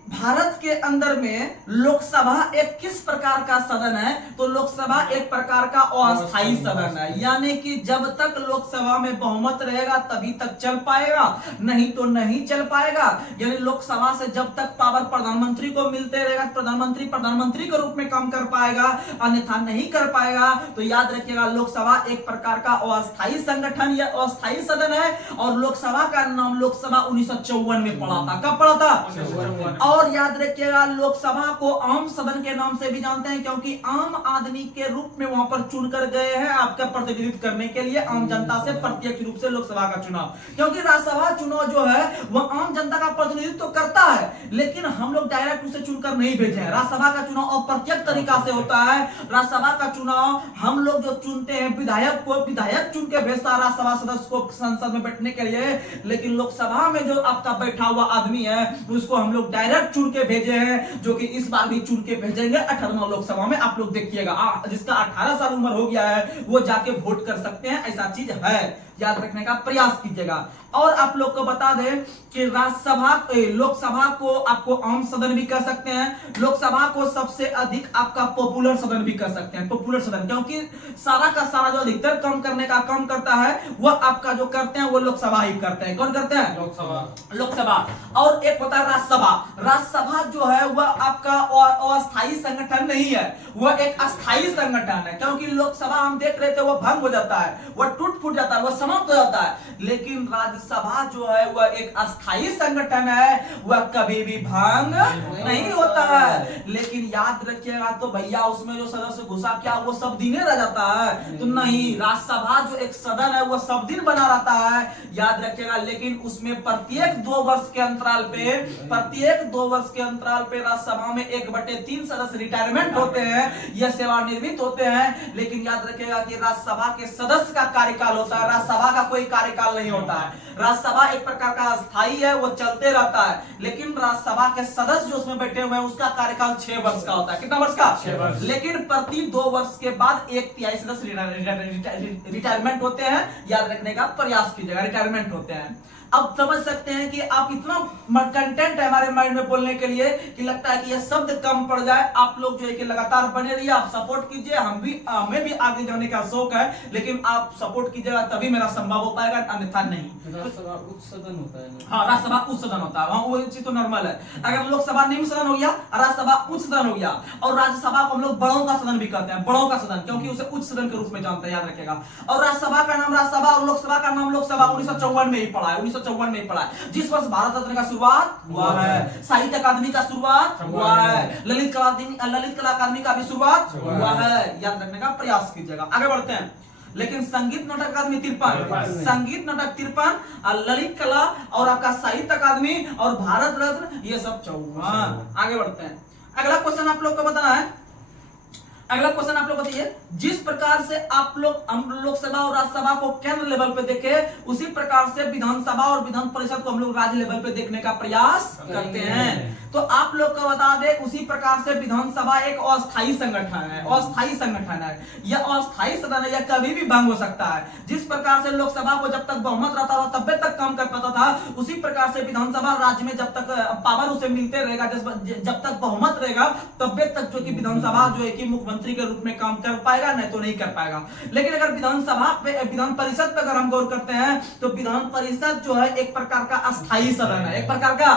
भारत के अंदर में लोकसभा एक किस प्रकार का सदन है, तो लोकसभा एक प्रकार का अस्थायी सदन है, यानी कि जब तक लोकसभा में बहुमत रहेगा तभी तक चल पाएगा, नहीं तो नहीं चल पाएगा। यानी लोकसभा से जब तक पावर प्रधानमंत्री को मिलते रहेगा, प्रधानमंत्री के रूप में काम कर पाएगा, अन्यथा नहीं कर पाएगा। तो याद रखिएगा लोकसभा एक प्रकार का अस्थायी संगठन या अस्थायी सदन है, और लोकसभा का नाम लोकसभा 1954 में पड़ा था। कब पड़ा था? और याद रखिएगा लोकसभा को आम सदन के नाम से भी जानते हैं, क्योंकि आम आदमी के रूप में वहां पर चुनकर गए हैं आपका प्रतिनिधित्व करने के लिए, आम जनता से प्रत्यक्ष रूप से लोकसभा का चुनाव। क्योंकि राज्यसभा चुनाव जो है वह आम जनता का प्रतिनिधित्व तो करता है, लेकिन हम लोग डायरेक्ट उसे चुनकर नहीं भेजे हैं। राज्यसभा का चुनाव अप्रत्यक्ष तरीका से होता है। राज्यसभा का चुनाव हम लोग जो चुनते हैं विधायक को, विधायक चुन के भेजता है राज्यसभा सदस्य को संसद में बैठने के लिए, लेकिन लोकसभा में जो आपका बैठा हुआ आदमी है उसको हम लोग डायरेक्ट चुन के भेजे हैं, जो कि इस बार भी चुन के भेजेंगे 18वां लोकसभा में। आप लोग देखिएगा जिसका 18 साल उम्र हो गया है वो जाके वोट कर सकते हैं, ऐसा चीज है, याद रखने का प्रयास कीजिएगा। और आप लोग को बता दें कि राज्यसभा लोकसभा को आपको आम सदन भी कह सकते हैं, लोकसभा को सबसे अधिक आपका पॉपुलर सदन भी कह सकते हैं। पॉपुलर सदन क्योंकि सारा का सारा जो अधिकतर काम करने का काम करता है वह आपका जो करते हैं वो लोकसभा ही करते हैं। कौन करते हैं? लोकसभा। और एक होता है राज्यसभा। राज्यसभा जो है वह आपका अस्थायी संगठन नहीं है, वह एक अस्थायी संगठन है, क्योंकि लोकसभा हम देख रहे थे वह भंग हो जाता है, वह टूट फूट जाता है, वह समाप्त हो जाता है, लेकिन राज्यसभा जो है वह एक अस्थायी संगठन है, वह कभी भी भंग नहीं होता है। लेकिन याद रखिएगा तो भैया उसमें जो सदस्य घुसा क्या वो सब दिन रह जाता है? तो नहीं, राज्यसभा जो एक सदन है वह सब दिन बना रहता है, याद रखिएगा। लेकिन उसमें प्रत्येक 2 वर्ष के अंतराल पे राज्यसभा में 1/3 सदस्य रिटायरमेंट होते हैं, यह सेवानिवृत्त होते हैं। लेकिन याद रखिएगा कि राज्यसभा के सदस्य का कार्यकाल होता है, राज्यसभा का कोई कार्यकाल नहीं होता है। राज्यसभा एक प्रकार का अस्थायी है, वो चलते रहता है, लेकिन राज्यसभा के सदस्य जो उसमें बैठे हुए हैं उसका कार्यकाल 6 वर्ष का होता है। कितना वर्ष का? 6 वर्ष। लेकिन प्रति 2 वर्ष के बाद 1/3 सदस्य रिटायरमेंट होते हैं, याद रखने का प्रयास कीजिएगा, रिटायरमेंट होते हैं। अब समझ सकते हैं कि आप इतना कंटेंट है हमारे माइंड में बोलने के लिए कि लगता है कि ये शब्द कम पड़ जाए। आप लोग जो है कि लगातार बने रहिए, आप सपोर्ट कीजिए, हमें भी आगे जाने का शौक है, लेकिन आप सपोर्ट कीजिएगा तभी मेरा संभव हो पाएगा, अन्यथा नहीं। राज्यसभा उच्च सदन होता है ना? हाँ, राज्यसभा उच्च सदन होता है, वो चीज तो नॉर्मल है। अगर लोकसभा निम्न सदन हो गया, राज्यसभा उच्च सदन हो गया, और राज्यसभा को हम लोग बड़ों का सदन भी कहते हैं, बड़ों का सदन, क्योंकि उसे उच्च सदन के रूप में जानते हैं, याद रखेगा। और राज्यसभा का नाम राज्यसभा और लोकसभा का नाम लोकसभा 1954 में ही पड़ा है, 1954 में ही पड़ा है, जिस वर्ष भारत रत्न का शुरुआत हुआ है, साहित्य अकादमी का शुरुआत हुआ है, ललित कला अकादमी का भी शुरुआत हुआ है, याद रखने का प्रयास कीजिएगा। आगे बढ़ते हैं। लेकिन संगीत नाटक अकादमी 53, संगीत नाटक 53, ललित कला और आपका साहित्य अकादमी और भारत रत्न ये सब 54। आगे बढ़ते हैं। अगला क्वेश्चन आप लोग को बताना है, अगला क्वेश्चन आप लोग बताइए, जिस प्रकार से आप लोग हम लोकसभा और राज्यसभा को केंद्र लेवल पे देखे, उसी प्रकार से विधानसभा और विधान परिषद को हम लोग राज्य लेवल पे देखने का प्रयास करते हैं। तो आप लोग को बता दें उसी प्रकार से विधानसभा एक अस्थायी संगठन है, अस्थायी संगठन है, यह अस्थायी सदन है, यह कभी भी भंग हो सकता है। जिस प्रकार से लोकसभा को जब तक बहुमत रहता था तब तक काम कर पाता था, उसी प्रकार से विधानसभा राज्य में जब तक पावर उसे मिलते रहेगा, जब तक बहुमत रहेगा तब तक जो कि विधानसभा जो है कि मुख्यमंत्री के रूप में काम कर पाएगा, नहीं तो नहीं कर पाएगा। लेकिन अगर विधानसभा पे, विधान परिषद पे अगर हम गौर करते हैं तो विधान परिषद जो है एक प्रकार का अस्थायी सदन है, एक प्रकार का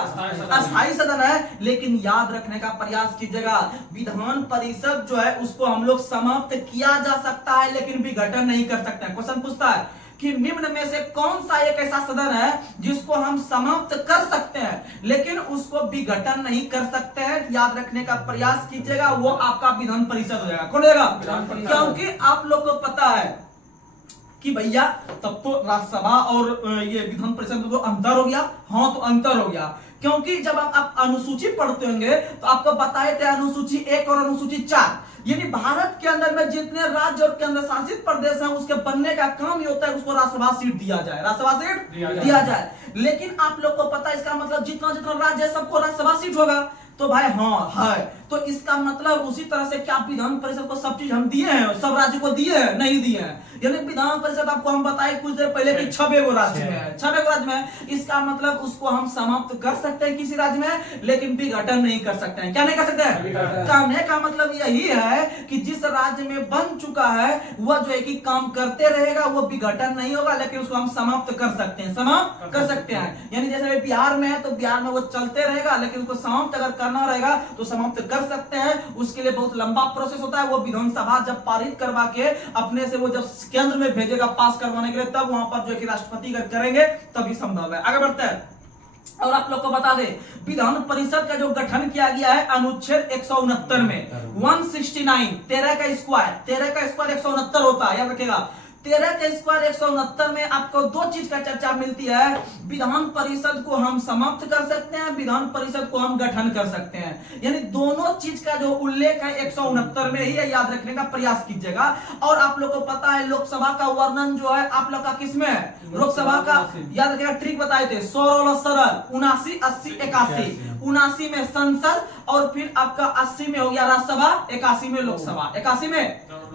अस्थायी सदन है। लेकिन याद रखने का प्रयास कीजिएगा, विधान परिषद जो है उसको हम लोग समाप्त किया जा सकता है, लेकिन विघटन नहीं कर सकते हैं। क्वेश्चन पूछता है कि निम्न में से कौन सा एक ऐसा सदन है जिसको हम समाप्त कर सकते हैं लेकिन उसको विघटन नहीं कर सकते हैं? याद रखने का प्रयास कीजिएगा, वो आपका विधान परिषद हो जाएगा। कौन होगा? क्योंकि आप लोग को पता है कि भैया तब तो राज्यसभा और ये विधान परिषद में तो अंतर हो गया। हाँ, तो अंतर हो गया, क्योंकि जब आप अनुसूची पढ़ते होंगे तो आपको बताए थे अनुसूची 1 और अनुसूची 4, यानी भारत के अंदर में जितने राज्य और केंद्र शासित प्रदेश हैं उसके बनने का काम ये होता है उसको राज्यसभा सीट दिया जाए, राज्यसभा सीट दिया जाए। लेकिन आप लोग को पता है इसका मतलब जितना जितना राज्य है सबको राज्यसभा सीट होगा। तो भाई हाँ है, तो इसका मतलब उसी तरह से क्या विधान परिषद को सब चीज हम दिए हैं, सब राज्य को दिए हैं? नहीं दिए हैं। यानी विधान परिषद आपको हम बताए कुछ देर पहले कि 6 गो राज्य में है, 6 गो राज्य में है। इसका मतलब उसको हम समाप्त कर सकते हैं किसी राज्य में, लेकिन विघटन नहीं कर सकते हैं। क्या नहीं कर सकते हैं? कहने का मतलब यही है कि जिस राज्य में बन चुका है वह जो है कि काम करते रहेगा, वो विघटन नहीं होगा, लेकिन उसको हम समाप्त कर सकते हैं, समाप्त कर सकते हैं। यानी जैसे बिहार में है तो बिहार में वो चलते रहेगा, लेकिन उसको समाप्त अगर करना रहेगा तो समाप्त कर सकते हैं। उसके लिए बहुत लंबा प्रोसेस होता है। वो विधानसभा जब पारित करवा के अपने से वो जब केंद्र में भेजेगा पास करवाने के लिए, तब वहां पर जो है कि राष्ट्रपति अगर करेंगे तभी संभव है। आगे बढ़ते हैं और आप लोग को बता दें विधान परिषद का जो गठन किया गया है अनुच्छेद 169 में 169 13 का स्क्वायर 169 होता है, याद रखिएगा। 13 का स्क्वायर 169 में आपको दो चीज का चर्चा मिलती है। विधान परिषद को हम समाप्त कर सकते हैं, विधान परिषद को हम गठन कर सकते हैं। यानी दोनों चीज का जो उल्लेख है 169 में ही है, याद रखने का प्रयास कीजिएगा। और आप लोग को पता है लोकसभा का वर्णन जो है आप लोग का किसमें है? लोकसभा का याद रखिएगा, ट्रिक बताए थे 100 और सरल 79 80 81। 79 में संसद और फिर आपका 80 में हो गया राज्यसभा, 81 में लोकसभा, 81 में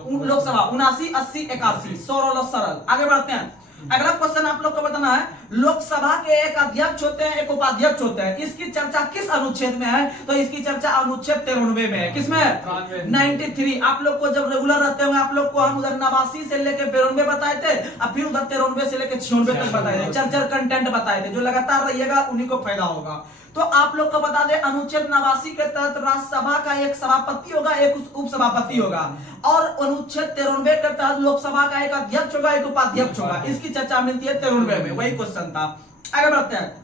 लोकसभा, 79 80 81 सरल और सरल। आगे बढ़ते हैं। अगला क्वेश्चन आप लोग को बताना है, लोकसभा के एक अध्यक्ष होते हैं, एक उपाध्यक्ष होते हैं। इसकी चर्चा किस अनुच्छेद में है? तो इसकी चर्चा अनुच्छेद 93 में है। किसमें है? 93। आप लोग को जब रेगुलर रहते हुए आप लोग को हम उधर 89 से लेकर 92 बताए थे, अब फिर उधर 93 से लेकर 96 तक बताए थे, चर्चा कंटेंट बताए थे। जो लगातार रहिएगा उन्हीं को फायदा होगा। तो आप लोग को बता दें अनुच्छेद 89 के तहत राज्यसभा का एक सभापति होगा, एक उप सभापति होगा, और अनुच्छेद 93 के तहत लोकसभा का एक अध्यक्ष होगा, एक उपाध्यक्ष होगा। इसकी चर्चा मिलती है 93 में, वही क्वेश्चन था। आगे बढ़ते हैं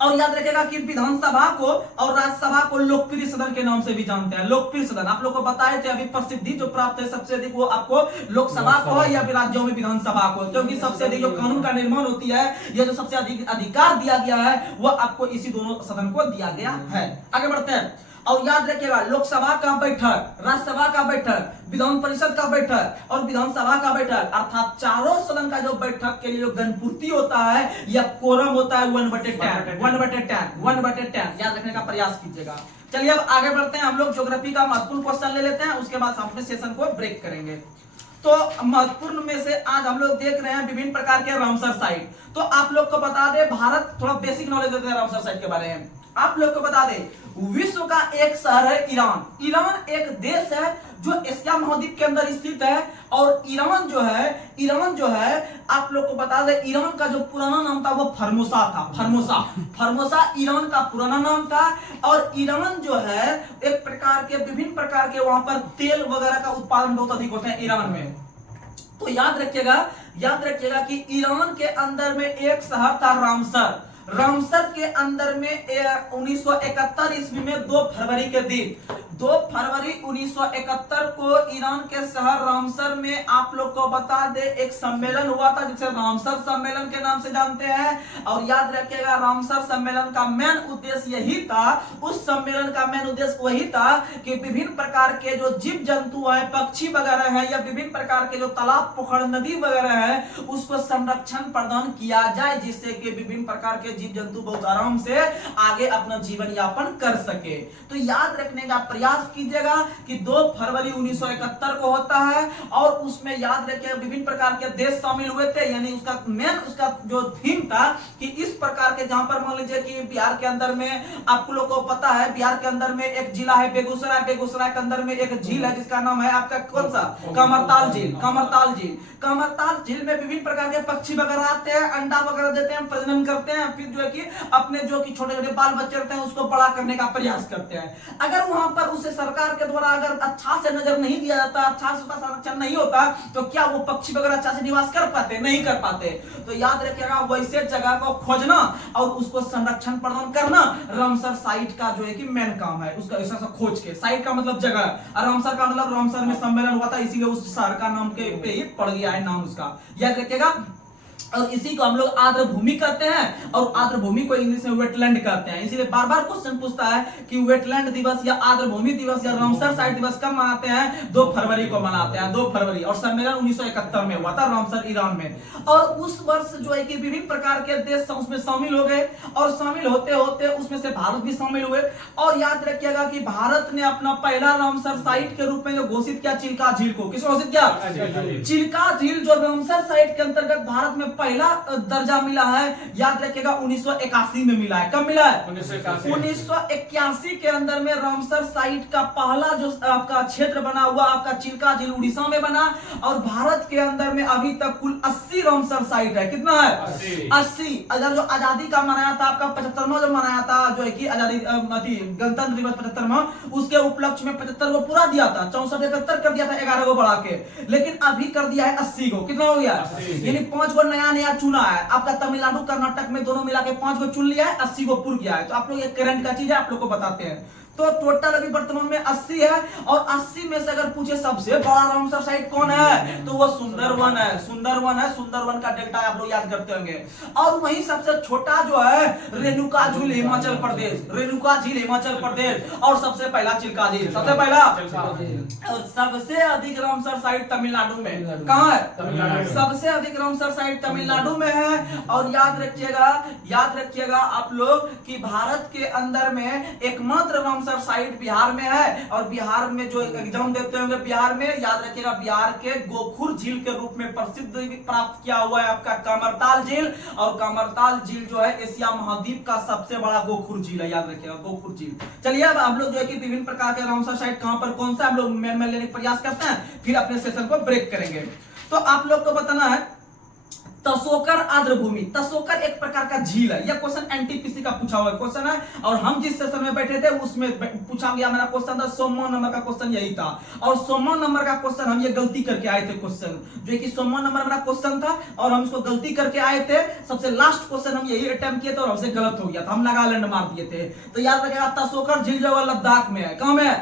और याद रखिएगा कि विधानसभा को और राज्यसभा को लोकप्रिय सदन के नाम से भी जानते हैं। लोकप्रिय सदन आप लोग को बताए थे, अभी प्रसिद्धि जो प्राप्त है सबसे अधिक वो आपको लोकसभा को या फिर राज्यों में विधानसभा को, क्योंकि सबसे अधिक जो कानून का निर्माण होती है या जो सबसे अधिक अधिकार दिया गया है वो आपको इसी दोनों सदन को दिया गया है। आगे बढ़ते हैं और याद रखिएगा लोकसभा का बैठक, राज्यसभा का बैठक, विधान परिषद का बैठक और विधानसभा का बैठक, अर्थात चारों सदन का जो बैठक के लिए जो गणपूर्ति होता है या कोरम होता है 1/10 याद रखने का प्रयास कीजिएगा। चलिए अब आगे बढ़ते हैं। हम लोग ज्योग्राफी का महत्वपूर्ण क्वेश्चन ले लेते हैं, उसके बाद हम अपने सेशन को ब्रेक करेंगे। तो महत्वपूर्ण में से आज हम लोग देख रहे हैं विभिन्न प्रकार के रामसर साइट। तो आप लोग को बता दें, भारत थोड़ा बेसिक नॉलेज देते हैं रामसर साइट के बारे में। आप लोग को बता दें विश्व का एक शहर है ईरान। ईरान एक देश है जो एशिया महाद्वीप के अंदर स्थित है। और ईरान जो है आप लोग को बता दें ईरान का जो पुराना नाम था वो फर्मोसा था। फर्मोसा ईरान का पुराना नाम था। और ईरान जो है एक प्रकार के विभिन्न प्रकार के वहां पर तेल वगैरह का उत्पादन बहुत अधिक होता है ईरान में। तो याद रखिएगा कि ईरान के अंदर में एक शहर था रामसर। रामसर के अंदर में 1971 ईस्वी में 2 फरवरी के दिन 2 फरवरी 1971 को ईरान के शहर रामसर में आप लोग को बता दे एक सम्मेलन हुआ था जिसे रामसर सम्मेलन के नाम से जानते हैं। और याद रखिएगा रामसर सम्मेलन का मेन उद्देश्य यही था, उस सम्मेलन का मेन उद्देश्य वही था कि विभिन्न प्रकार के जो जीव जंतु है, पक्षी वगैरह है या विभिन्न प्रकार के जो तालाब पोखर नदी वगैरह है उसको संरक्षण प्रदान किया जाए, जिससे कि विभिन्न प्रकार के जीव जंतु बहुत आराम से आगे अपना जीवन यापन कर सके। तो याद रखने का प्रयास कीजिएगा कि 2 फरवरी 1971 को होता है। और उसमें याद रखिए विभिन्न प्रकार के देश शामिल हुए थे। यानी उसका जो थीम था कि इस प्रकार के, जहां पर मान लीजिए कि बिहार के अंदर में आप लोगों को पता है बिहार के अंदर में एक जिला है बेगूसराय। बेगूसराय के अंदर में एक झील है जिसका नाम है आपका कौन सा? कामरताल झील में विभिन्न प्रकार के पक्षी वगैरह आते हैं, अंडा वगैरह देते हैं, प्रजनन करते हैं, फिर जो है कि अपने जो कि छोटे छोटे बाल बच्चे रहते हैं उसको बड़ा करने का प्रयास करते हैं। अगर वहां पर उसे सरकार के द्वारा अगर अच्छा से नजर नहीं दिया जाता, अच्छा से उसका संरक्षण नहीं होता, तो क्या वो पक्षी वगैरह अच्छा से निवास कर पाते? नहीं कर पाते। तो याद रखिएगा वैसे जगह को खोजना और उसको संरक्षण प्रदान करना रामसर साइट का जो है कि मेन काम है। उसका ऐसा खोज के, साइट का मतलब जगह और रामसर का मतलब रामसर में सम्मेलन हुआ था, इसीलिए उस शहर का नाम के पे ही पड़ गया है नाम उसका, याद रखिएगा। और इसी को हम लोग आर्द्र भूमि कहते हैं और आर्द्र भूमि को इंग्लिश में वेटलैंड कहते हैं। इसीलिए बार बार क्वेश्चन पूछता है कि वेटलैंड दिवस या आर्द्र भूमि दिवस या रामसर साइट दिवस कब मनाते हैं? 2 फरवरी को मनाते हैं, 2 फरवरी। और सम्मेलन 1971 में हुआ था रामसर ईरान में। और उस वर्ष जो है कि विभिन्न प्रकार के देश उसमें शामिल हो गए और शामिल होते होते उसमें से भारत भी शामिल हुए। और याद रखिएगा कि भारत ने अपना पहला रामसर साइट के रूप में जो घोषित किया चिल्का झील को, किसको घोषित किया? चिल्का झील जो रामसर साइट के अंतर्गत भारत में पहला दर्जा मिला है, याद रखिएगा 1981 में मिला है। कब मिला है? 1981 के अंदर में रामसर साइट का पहला जो आपका क्षेत्र बना हुआ आपका चिल्का झील उड़ीसा में बना। और भारत के अंदर में अभी तक कुल 80 रामसर साइट है। कितना है? 80। अगर जो आजादी का मनाया था आपका 75वां जो मनाया था जो है कि आजादी गणतंत्र दिवस 75वां, उसके उपलक्ष्य में 75 को पूरा दिया था, 64 71 कर दिया था 11 को बढ़ा के, लेकिन अभी कर दिया है 80 को। कितना हो गया? यानी 5 को नया चुना है आपका। तमिलनाडु कर्नाटक में दोनों मिला के 5 को चुन लिया है, 80 को पूरा किया है। तो आप लोग ये करंट का चीज है, आप लोग को बताते हैं। तो टोटल अभी वर्तमान में 80 है और 80 में से अगर पूछे सबसे बड़ा रामसर साइट कौन है तो वो सुंदरवन है। सुंदरवन है, सुंदरवन का डेल्टा आप लोग याद करते होंगे। और वहीं सबसे छोटा जो है रेणुका झील हिमाचल प्रदेश, रेणुका झील हिमाचल प्रदेश। और सबसे पहला चिल्का झील, सबसे पहला। और सबसे अधिक रामसर साइट तमिलनाडु में। कहां है? सबसे अधिक रामसर साइट तमिलनाडु में है। और याद रखिएगा आप लोग कि भारत के अंदर में एकमात्र रामसर साइट बिहार में है। और बिहार में जो एग्जाम देते होंगे बिहार में, याद रखिएगा बिहार के गोखुर झील के रूप में प्रसिद्ध प्राप्त किया हुआ है आपका कामरताल झील। और कामरताल झील जो है एशिया महाद्वीप का सबसे बड़ा गोखुर झील है, याद रखिएगा गोखुर झील। चलिए अब हम लोग जो है कि विभिन्न प्रकार के रामसर साइट कहां पर कौन सा हम लोग मेन लेने का प्रयास करते हैं, फिर अपने सेशन को ब्रेक करेंगे। तो आप लोग को बताना है तसोकर आर्द्र भूमि। तसोकर एक प्रकार का झील है। यह क्वेश्चन एनटीपीसी का पूछा हुआ क्वेश्चन है। और हम जिस सेशन में बैठे थे उसमें पूछा गया मेरा क्वेश्चन था 100वां नंबर का क्वेश्चन यही था। और 100वां नंबर का क्वेश्चन हम ये गलती करके आए थे क्वेश्चन, जो कि 100वां नंबर मेरा क्वेश्चन था और हम इसको गलती करके आए थे। सबसे लास्ट क्वेश्चन हम यही अटेम्प्ट किए थे और हमसे गलत हो गया था, हम नागालैंड मार दिए थे। तो याद रखिएगा तसोकर झील जो है लद्दाख में है। कहां में है?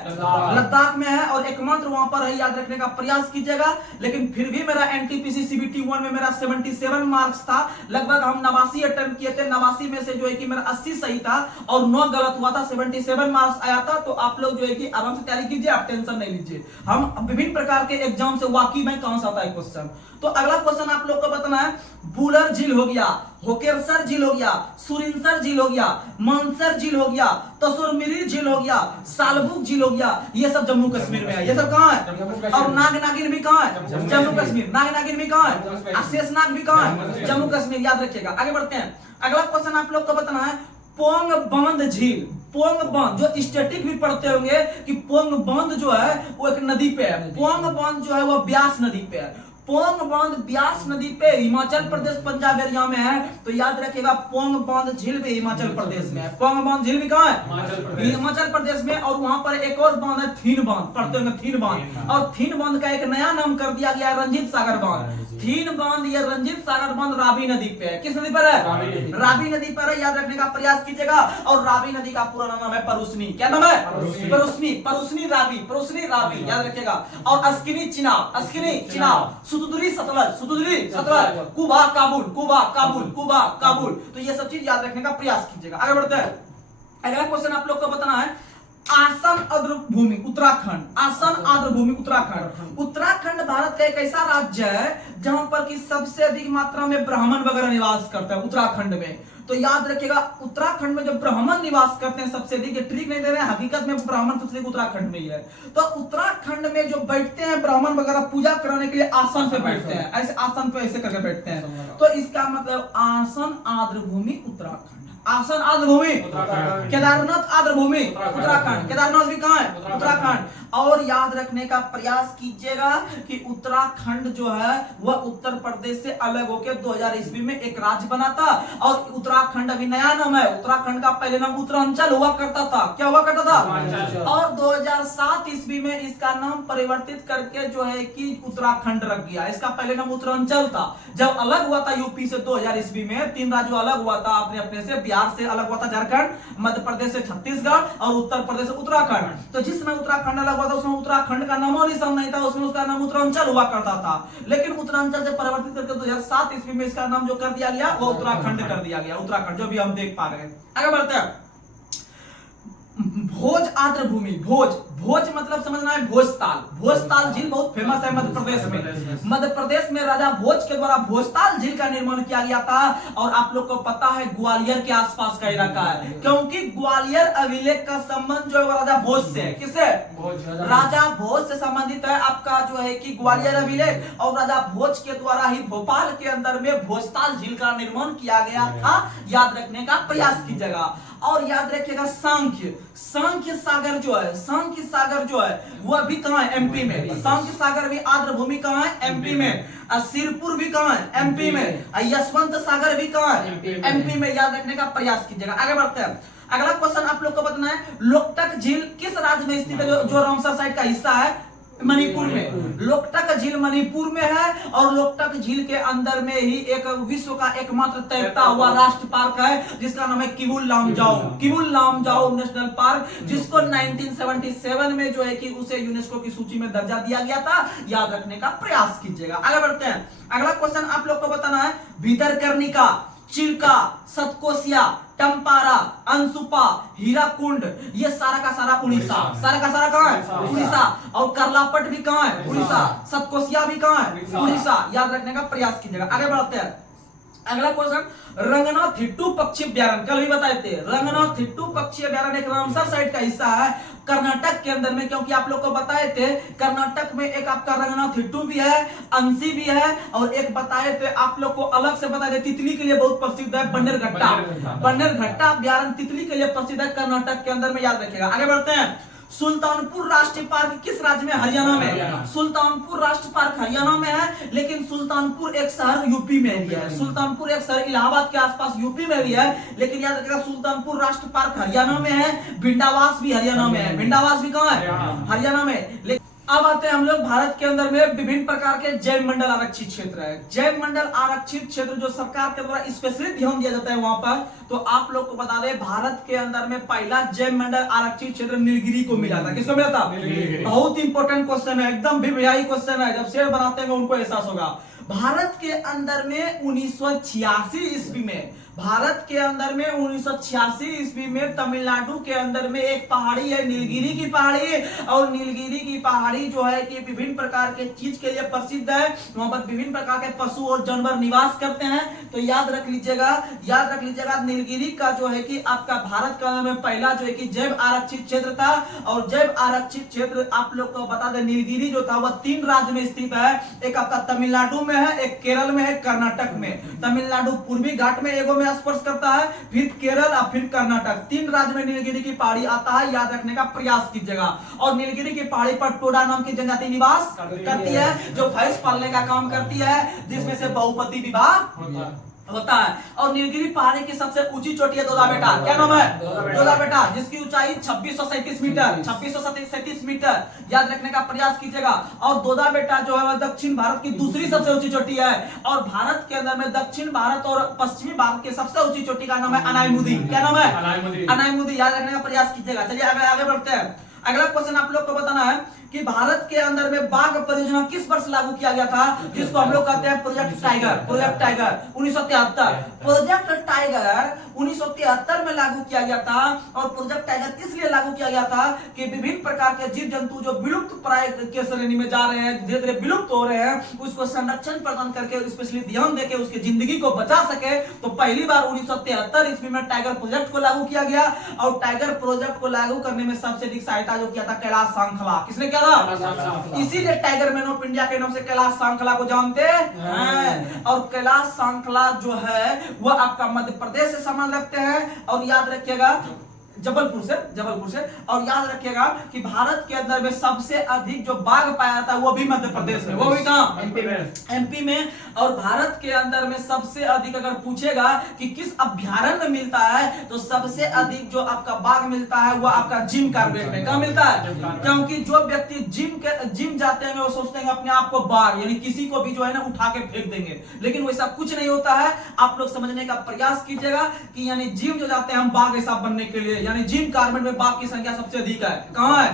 लद्दाख में है और एकमात्र वहां पर है, याद रखने का प्रयास कीजिएगा। लेकिन फिर भी मेरा एनटीपीसी सीबीटी 1 में मेरा 77 मार्क्स था। लगभग हम 89 अटेम्प्ट किए थे, 89 में से जो है कि मेरा 80 सही था और 9 गलत हुआ था, 77 मार्क्स आया था। तो आप लोग जो है कि आराम से तैयारी कीजिए, आप टेंशन नहीं लीजिए। हम विभिन्न प्रकार के एग्जाम से वाकिफ हैं कौन सा आता है क्वेश्चन। तो अगला क्वेश्चन आप लोग को बताना है बुलर झील हो गया, होकेरसर झील हो गया, सुरिनसर झील हो गया, मानसर झील हो गया, तसुरमिरी झील हो गया, सालबुक झील हो गया। ये सब जम्मू कश्मीर में है। ये सब कहां है? और नागनागिन भी कहां है? जम्मू कश्मीर। नागनागिन भी कहां है? शेषनाग भी कहां है? जम्मू कश्मीर। याद रखिएगा। आगे बढ़ते हैं। अगला क्वेश्चन आप लोग को बताना है पोंग बांध झील। पोंग बांध जो स्टैटिक भी पढ़ते होंगे कि पोंग बांध जो है वो एक नदी पे है। पोंग बांध जो है वो ब्यास नदी पे है। पोंग बांध ब्यास नदी पे हिमाचल प्रदेश पंजाब एरिया में है। तो याद रखिएगा पोंग बांध झील भी हिमाचल प्रदेश में है। पोंग बांध झील भी कहां है? हिमाचल प्रदेश में। और वहां पर एक और बांध है थीन बांध, पढ़ते होंगे थीन बांध। और थीन बांध का एक नया नाम कर दिया गया है रंजीत सागर बांध। थीन बांध या रंजीत सागर बांध रावी नदी पे है। किस नदी पर है? रावी नदी पर है। याद रखने का प्रयास कीजिएगा। और रावी नदी का पूरा नाम है परुस्नी। क्या नाम है? परुस्नी। परुस्नी रावी, परुस्नी रावी, याद रखिएगा। और अस्किनी चिनाब, अस्किनी चिनाब, सुतुदरी सतलज, सुतुदरी सतलज, कुबा काबुल, कुबा काबुल, कुबा काबुल। तो ये सब चीज याद रखने का प्रयास कीजिएगा। आगे बढ़ते हैं। अगला क्वेश्चन आप लोग को बताना है आसन आर्द्र भूमि उत्तराखंड। आसन आर्द्र भूमि उत्तराखंड। उत्तराखंड भारत का एक ऐसा राज्य है जहां पर कि सबसे अधिक मात्रा में ब्राह्मण वगैरह निवास करते हैं उत्तराखंड में। तो याद रखिएगा उत्तराखंड में जो ब्राह्मण निवास करते हैं सबसे अधिक, ट्रिक नहीं दे रहे हैं, हकीकत में ब्राह्मण सबसे अधिक उत्तराखंड में ही है। तो उत्तराखंड में जो बैठते हैं ब्राह्मण वगैरह पूजा कराने के लिए आसन पे बैठते हैं, ऐसे आसन पे ऐसे करके बैठते हैं। तो इसका मतलब आसन आर्द्र भूमि उत्तराखंड। आसन आर्द्र भूमि केदारनाथ आर्द्र भूमि उत्तराखंड। केदारनाथ भी कहां है? उत्तराखंड। और याद रखने का प्रयास कीजिएगा कि उत्तराखंड जो है वह उत्तर प्रदेश से अलग होकर 2000 ईस्वी में एक राज्य बना था। और उत्तराखंड अभी नया नाम है। उत्तराखंड का पहले नाम उत्तरांचल हुआ करता था। क्या हुआ करता था? और 2007 ईस्वी में इसका नाम परिवर्तित करके जो है कि उत्तराखंड रख दिया। इसका पहले नाम उत्तरांचल था। जब अलग हुआ था यूपी से 2000 ईस्वी में, 3 राज्यों अलग हुआ था अपने अपने से। बिहार से अलग हुआ था झारखंड, मध्य प्रदेश से छत्तीसगढ़ और उत्तर प्रदेश से उत्तराखंड। तो जिस समय उत्तराखंड अलग हुआ था उसमें उत्तराखंड का नामो निशान नहीं था, उसमें उसका नाम उत्तरांचल हुआ करता था, लेकिन उत्तरांचल से परिवर्तित करके 2007 ईस्वी में इसका नाम जो कर दिया गया वो उत्तराखंड कर दिया गया, उत्तराखंड, जो भी हम देख पा रहे हैं। आगे बढ़ते हैं। भोज आर्द्र भूमि, भोज, भोज मतलब समझना है भोजताल। भोजताल झील बहुत फेमस है मध्य प्रदेश में। मध्य प्रदेश में राजा भोज के द्वारा भोजताल झील का निर्माण किया गया था, और आप लोग को पता है ग्वालियर के आसपास का इलाका है, क्योंकि ग्वालियर अभिलेख का संबंध जो है राजा भोज से, किससे? राजा भोज से संबंधित है आपका जो है कि ग्वालियर अभिलेख, और राजा भोज के द्वारा ही भोपाल के अंदर में भोजताल झील का निर्माण किया गया था, याद रखने का प्रयास कीजिएगा। और याद रखिएगा सांख्य, सांख्य सागर जो है, सांख्य सागर जो है वह भी कहां है? एमपी में। सांख्य सागर भी आर्द्र भूमि कहां है? एमपी में। सिरपुर भी कहां है? एमपी में। यशवंत सागर भी कहां है? एमपी में। याद रखने का प्रयास कीजिएगा। आगे बढ़ते हैं। अगला क्वेश्चन आप लोग को बताना है, लोकटक झील किस राज्य में स्थित है? जो रामसर साइड का हिस्सा है, मणिपुर में। लोकटक झील मणिपुर में है, और लोकटक झील के अंदर में ही एक विश्व का एकमात्र तैरता हुआ राष्ट्र पार्क है, जिसका नाम है किबुल लामजाओ। किबुल लामजाओ नेशनल पार्क, जिसको 1977 में जो है कि उसे यूनेस्को की सूची में दर्जा दिया गया था, याद रखने का प्रयास कीजिएगा। आगे बढ़ते हैं। अगला क्वेश्चन आप लोग को बताना है, भीतरकर्णिका, चिल्का, सतकोसिया, टम्पारा, अंशुपा, हीराकुंड, ये सारा का सारा उड़ीसा। सारा का सारा कहां है? उड़ीसा। और करलापट भी कहां है? उड़ीसा। सतकोसिया भी कहां है? उड़ीसा। याद रखने का प्रयास कीजिएगा। आगे बढ़ते हैं। अगला क्वेश्चन, रंगनाथिट्टू पक्षी अभ्यारण्य, कल भी बताए थे, रंगनाथिट्टू पक्षी अभ्यारण्य एक रामसर साइड का हिस्सा है कर्नाटक के अंदर में, क्योंकि आप लोग को बताए थे कर्नाटक में एक आपका रंगनाथिट्टू भी है, अंशी भी है, और एक बताए थे आप लोग को अलग से बताए थे, तितली के लिए बहुत प्रसिद्ध है बन्नेरघट्टा। बन्नेरघट्टा अभ्यारण्य तितली के लिए प्रसिद्ध है कर्नाटक के अंदर में, याद रखिएगा। आगे बढ़ते हैं। सुल्तानपुर राष्ट्रीय पार्क किस राज्य में? हरियाणा में। सुल्तानपुर राष्ट्रीय पार्क हरियाणा में है, लेकिन सुल्तानपुर एक शहर यूपी में भी है। सुल्तानपुर एक शहर इलाहाबाद के आसपास यूपी में भी है, लेकिन याद रखिएगा सुल्तानपुर राष्ट्रीय पार्क हरियाणा में है। भिंडावास भी हरियाणा में है। भिंडावास भी कहां है? हरियाणा में। अब आते हैं हम लोग भारत के अंदर में विभिन्न प्रकार के जैव मंडल आरक्षित क्षेत्र है। जैव मंडल आरक्षित क्षेत्र जो सरकार के द्वारा स्पेशली ध्यान दिया जाता है वहां पर, तो आप लोग को बता दें भारत के अंदर में पहला जैव मंडल आरक्षित क्षेत्र नीलगिरी को मिला था। किसको मिला था? बहुत इंपॉर्टेंट क्वेश्चन है, एकदम भी भैया क्वेश्चन है, जब शेर बनाते हैं उनको एहसास होगा। भारत के अंदर में 1986 ईस्वी में, भारत के अंदर में 1986 ईस्वी में तमिलनाडु के अंदर में एक पहाड़ी है नीलगिरी की पहाड़ी, और नीलगिरी की पहाड़ी जो है कि विभिन्न प्रकार के चीज के लिए प्रसिद्ध है। वहां पर विभिन्न प्रकार के पशु और जानवर निवास करते हैं, तो याद रख लीजिएगा, याद रख लीजिएगा। नीलगिरी का जो है कि आपका भारत के अंदर में पहला जो है कि जैव आरक्षित क्षेत्र था, और जैव आरक्षित क्षेत्र आप लोग को बता दें नीलगिरी जो था वह 3 राज्य में स्थित है। एक आपका तमिलनाडु में है, एक केरल में है, कर्नाटक में। तमिलनाडु पूर्वी घाट में एगो में स्पर्श करता है, फिर केरल और फिर कर्नाटक, 3 राज्य में नीलगिरी की पहाड़ी आता है, याद रखने का प्रयास कीजिएगा। और नीलगिरी की पहाड़ी पर टोडा नाम की जनजाति निवास करती है, जो भैंस पालने का काम करती है, जिसमें से बहुपति विवाह होता है। और नीलगिरी पहाड़ी की सबसे ऊंची चोटी है दोदा बेटा। क्या नाम है? दोदा बेटा, जिसकी ऊंचाई 2637 मीटर, 2637 मीटर, याद रखने का प्रयास कीजिएगा। और दोदा बेटा जो है वह दक्षिण भारत की दूसरी सबसे ऊंची चोटी है, और भारत के अंदर में दक्षिण भारत और पश्चिमी भारत की सबसे ऊंची चोटी का नाम है अनायमुदी। क्या नाम है? अनायमुदी, याद रखने का प्रयास कीजिएगा। चलिए आगे बढ़ते हैं। अगला क्वेश्चन आप लोग को बताना है कि भारत के अंदर में बाघ परियोजना किस वर्ष लागू किया गया था, जिसको हम लोग कहते हैं project tiger. Project tiger 1973। Project tiger 1973 में लागू किया गया था। और प्रोजेक्ट टाइगर इसलिए लागू किया गया था कि विभिन्न प्रकार के जीव जंतु जो विलुप्त प्राय के श्रेणी में जा रहे हैं, धीरे धीरे विलुप्त हो रहे हैं, उसको संरक्षण प्रदान करके स्पेशली ध्यान देके उसकी जिंदगी को बचा सके, तो पहली बार 1973 ईस्वी में टाइगर प्रोजेक्ट को लागू किया गया। और टाइगर प्रोजेक्ट को लागू करने में सबसे अधिक सहायता जो किया था कैलाश सांखला। किसने किया था? इसीलिए टाइगर मैन ऑफ इंडिया के नाम से कैलाश सांखला को जानते हैं। और कैलाश सांखला जो है वह आपका मध्य प्रदेश से संबंध रखते हैं, और याद रखिएगा जबलपुर से। और याद रखिएगा कि भारत के अंदर में सबसे अधिक जो बाघ पाया जाता है वो भी मध्य प्रदेश में, वो भी कहां? एमपी में। और भारत के अंदर में सबसे अधिक अगर पूछेगा कि किस अभ्यारण्य में मिलता है, तो सबसे अधिक जो आपका बाघ मिलता है वो आपका जिम कार्बेट में। कहां मिलता है? क्योंकि जो व्यक्ति जिम जाते हैं वो सोचते हैं अपने आप को बाघ, यानी किसी को भी जो है ना उठा के फेंक देंगे, लेकिन वैसा कुछ नहीं होता है। आप लोग समझने का प्रयास कीजिएगा कि यानी जिम जो जाते हैं हम बाघ ऐसा बनने के लिए, यानी जिम कॉर्बेट में बाघ की संख्या सबसे अधिक है। कहाँ है?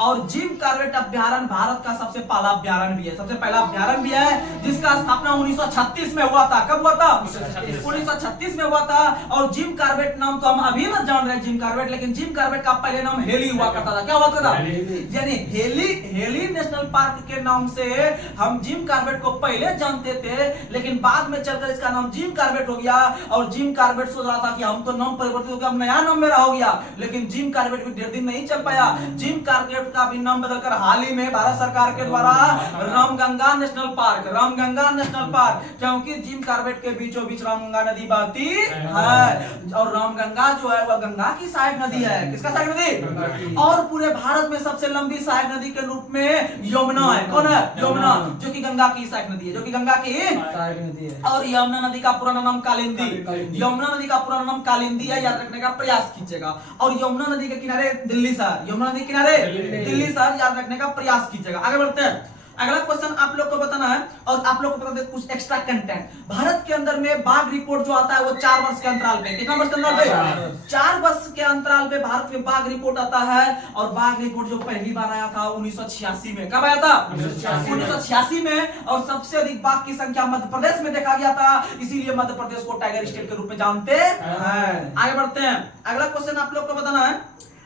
और जिम कॉर्बेट अभ्यारण्य भारत का सबसे पहला अभ्यारण्य भी है, सबसे पहला अभ्यारण्य भी है, जिसका स्थापना 1936 में हुआ था। कब हुआ था? 1936 में हुआ था। और जिम कॉर्बेट नाम तो हम अभी ना जान रहे हैं जिम कॉर्बेट, लेकिन जिम कॉर्बेट का पहले नाम हेली हुआ करता था। क्या हुआ करता था? यानी हेली नेशनल पार्क के नाम से हम जिम कॉर्बेट को पहले जानते थे, लेकिन बाद में चलकर इसका नाम जिम कॉर्बेट हो गया। और जिम कॉर्बेट सोच रहा था कि हम तो नाम परिवर्तित हो गया, अब नया नाम मेरा हो गया, लेकिन जिम कॉर्बेट भी ढेर दिन नहीं चल पाया। जिम कॉर्बेट का भी नाम बदलकर हाल ही में भारत सरकार के द्वारा Ramganga national park, Ramganga national park, क्योंकि जिम कॉर्बेट के बीचों बीच रामगंगा नदी बहती है। और रामगंगा जो है वह गंगा की सहायक नदी है। किसका सहायक नदी? और पूरे भारत में सबसे लंबी सहायक नदी के रूप में यमुना है। कौन है? यमुना, जो कि गंगा की सहायक नदी है, जो कि गंगा की सहायक नदी है। और यमुना नदी का पुराना नाम कालिंदी, यमुना नदी का पुराना नाम कालिंदी है, याद रखने का प्रयास कीजिएगा। और यमुना नदी के किनारे दिल्ली शहर, यमुना नदी के किनारे दिल्ली शहर, याद रखने का प्रयास कीजिएगा। आगे बढ़ते हैं। अगला क्वेश्चन आप लोग को बताना है और आप लोग को बता दें कुछ एक्स्ट्रा कंटेंट। भारत के अंदर में बाघ रिपोर्ट जो आता है वो 4 वर्ष के अंतराल पे, कितना वर्ष के अंतराल पे? 4 वर्ष के अंतराल पे भारत में बाघ रिपोर्ट आता है। और बाघ रिपोर्ट जो पहली बार आया था 1986 में। कब आया था? 1986 में। और सबसे अधिक बाघ की संख्या मध्य प्रदेश में देखा गया था, इसीलिए मध्य प्रदेश को टाइगर स्टेट के रूप में जानते हैं। आगे बढ़ते हैं। अगला क्वेश्चन आप लोग को बताना है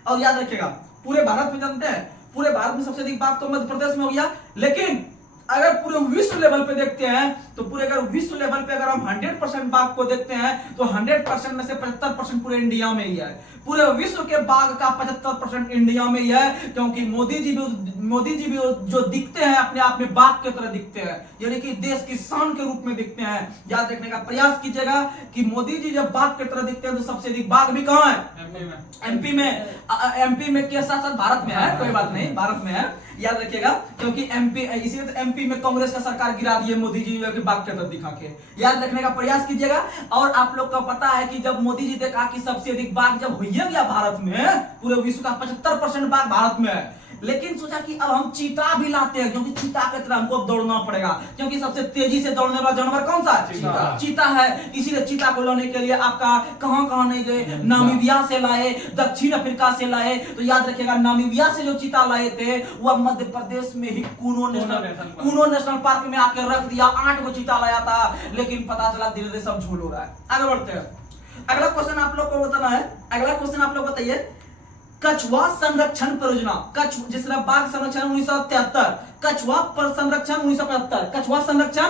और याद रखिएगा, पूरे भारत में जानते हैं, पूरे भारत में सबसे अधिक बाघ तो मध्य प्रदेश में हो गया, लेकिन अगर पूरे विश्व लेवल पे देखते हैं तो पूरे अगर विश्व लेवल पे अगर हम 100% बाघ को देखते हैं तो 100% में से 75% पूरे इंडिया में ही है। पूरे विश्व के बाघ का 75% इंडिया में ही है, क्योंकि मोदी जी भी जो दिखते हैं अपने आप में बाघ की तरह दिखते हैं, यानी कि देश की शान के रूप में दिखते हैं। याद रखने का प्रयास कीजिएगा कि मोदी जी जब बाघ की तरह दिखते हैं तो सबसे अधिक बाघ भी कहाँ है? एमपी में के साथ साथ भारत में है, कोई बात नहीं, भारत में है, याद रखिएगा। क्योंकि एमपी, इसीलिए तो एमपी में कांग्रेस का सरकार गिरा दिए मोदी जी के बाघ के तरह दिखा के। याद रखने का प्रयास कीजिएगा। और आप लोग को पता है कि जब मोदी जी देखा कि सबसे अधिक बाघ जब हो गया भारत में, पूरे विश्व का 75% बाघ भारत में है, लेकिन सोचा कि अब हम चीता भी लाते हैं, क्योंकि चीता की तरह हमको दौड़ना पड़ेगा, क्योंकि सबसे तेजी से दौड़ने वाला जानवर कौन सा है? चीता है। इसीलिए चीता को लाने के लिए आपका कहां नहीं गए, नामीबिया से लाए, दक्षिण अफ्रीका से लाए। तो याद रखिएगा, नामीबिया से जो चीता लाए थे वह मध्य प्रदेश में ही कूनो नेशनल पार्क में आके रख दिया। 8 को चीता लाया था, लेकिन पता चला धीरे धीरे सब झोल हो रहा है। आगे बढ़ते हैं। अगला क्वेश्चन आप लोग को बताना है। अगला क्वेश्चन आप लोग बताइए, कछुआ संरक्षण परियोजना, जिस तरह बाघ संरक्षण 1973, कछुआ संरक्षण 1975, कछुआ संरक्षण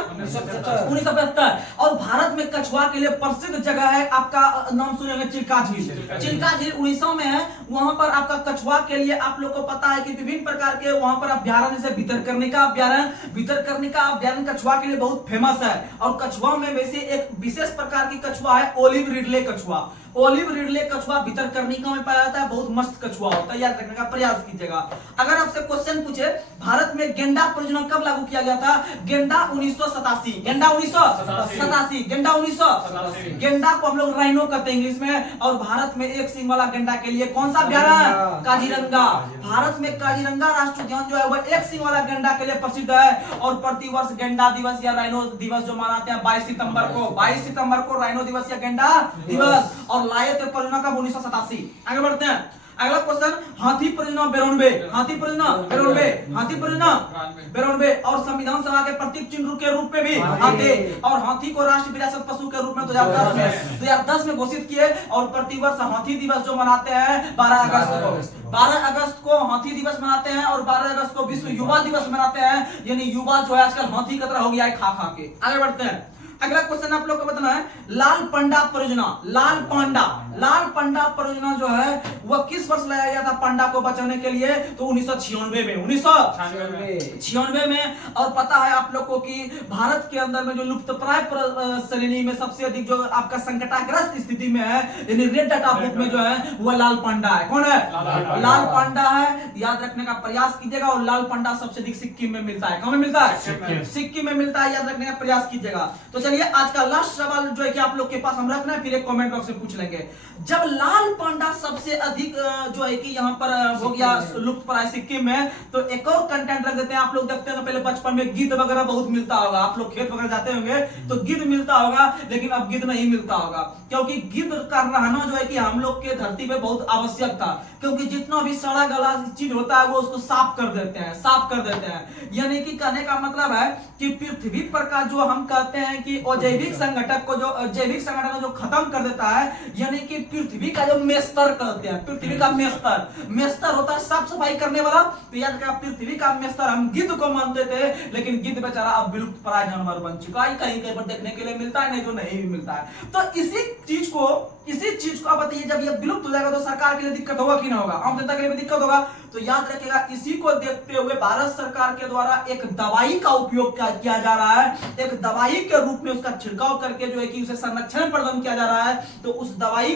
1975। और भारत में कछुआ के लिए प्रसिद्ध जगह है, आपका नाम सुनेंगे चिल्का झील। चिल्का झील उड़ीसा में है। वहां पर आपका कछुआ के लिए आप लोग को पता है कि विभिन्न प्रकार के वहां पर अभ्यारण्य, जैसे भितरकनिका अभ्यारण्य कछुआ के लिए बहुत फेमस है। और कछुआ में वैसे एक विशेष प्रकार की कछुआ है, ओलिव रिडले कछुआ। ओलिव रिडले कछुआ भितरकनिका में पाया जाता है, बहुत मस्त कछुआ होता है, याद रखने का प्रयास कीजिएगा। अगर आपसे क्वेश्चन पूछे भारत में गेंडा परियोजना कब लागू किया गया था? गेंडा 1987, गेंडा 1987, गेंडा 1987। गेंडा को हम लोग राइनो कहते हैं इंग्लिश में। और भारत में एक सींग वाला गेंडा के लिए कौन सा अभ्यारण्य? काजीरंगा। भारत में काजीरंगा राष्ट्रीय उद्यान जो है वह एक सींग वाला गेंडा के लिए प्रसिद्ध है। और प्रतिवर्ष गेंडा दिवस या राइनो दिवस जो मनाते हैं 22 सितंबर को राइनो दिवस या गेंडा दिवस। और लाए थे परियोजना कब? 1987। आगे बढ़ते हैं। अगला क्वेश्चन, हाथी परियोजना 92, हाथी परियोजना 92। और संविधान सभा के प्रतीक चिन्ह के रूप में भी हाथी, और हाथी को राष्ट्रीय विरासत पशु के रूप में 2010 में घोषित किए। और प्रतिवर्ष हाथी दिवस जो मनाते हैं 12 अगस्त को हाथी दिवस मनाते हैं। और 12 अगस्त को विश्व युवा दिवस मनाते हैं, यानी युवा जो है आजकल हाथी की तरह हो गया है खा के। आगे बढ़ते हैं। अगला क्वेश्चन आप लोग को बताना है, लाल पांडा परियोजना, लाल पांडा परियोजना जो है वह किस वर्ष लाया गया था पांडा को बचाने के लिए? तो 1996 में, 1996 में। और पता है आप लोग को कि भारत के अंदर में जो लुप्तप्राय श्रेणी में सबसे अधिक जो आपका संकटाग्रस्त स्थिति में है, यानी रेड डाटा बुक में जो है वह लाल पांडा है। कौन है? लाल पांडा है, याद रखने का प्रयास कीजिएगा। और लाल पांडा सबसे अधिक सिक्किम में मिलता है। कहां में मिलता है? सिक्किम में मिलता है, याद रखने का प्रयास कीजिएगा। तो चलिए आज का लास्ट सवाल जो है कि आप लोग के पास हम रखना है, फिर एक कमेंट बॉक्स में पूछ लेंगे। जब लाल पांडा सबसे अधिक जो है कि यहाँ पर हो गया लुप्त प्राय सिक्किम में। तो एक और कंटेंट रख देते हैं। आप लोग देखते हैं पहले बचपन में गिद्ध वगैरह बहुत मिलता होगा, आप लोग खेत वगैरह जाते होंगे तो गिद्ध मिलता होगा, लेकिन अब गिद्ध नहीं मिलता होगा, क्योंकि गिद्ध का रहना जो है कि हम लोग के धरती पे बहुत आवश्यक था, क्योंकि जितना भी सड़ा गला चीज होता है वो उसको साफ कर देते हैं, साफ कर देते हैं। यानी कि कहने का मतलब है कि पृथ्वी पर का जो हम कहते हैं कि अजैविक संगठक को जो जैविक संगठन को जो खत्म कर देता है, यानी कि पृथ्वी का जो मेस्तर कहते हैं, पृथ्वी का मेस्तर होता है साफ सफाई करने वाला। तो याद रखा, पृथ्वी का मेस्तर हम गिद्ध को मानते थे, लेकिन गिद्ध बेचारा अब विलुप्त प्राय जानवर बन चुका है, कहीं कहीं पर देखने के लिए मिलता है, नहीं तो नहीं भी मिलता है। तो इसी चीज को आप बताइए, जब ये विलुप्त हो जाएगा तो सरकार के लिए दिक्कत होगा कि ना होगा, आम जनता के लिए भी दिक्कत होगा। तो याद रखिएगा, इसी को देखते हुए भारत सरकार के द्वारा एक दवाई का उपयोग किया जा रहा है, एक दवाई के रूप में उसका छिड़काव करके जो है कि उसे संरक्षण प्रदान किया जा रहा है। तो उस दवाई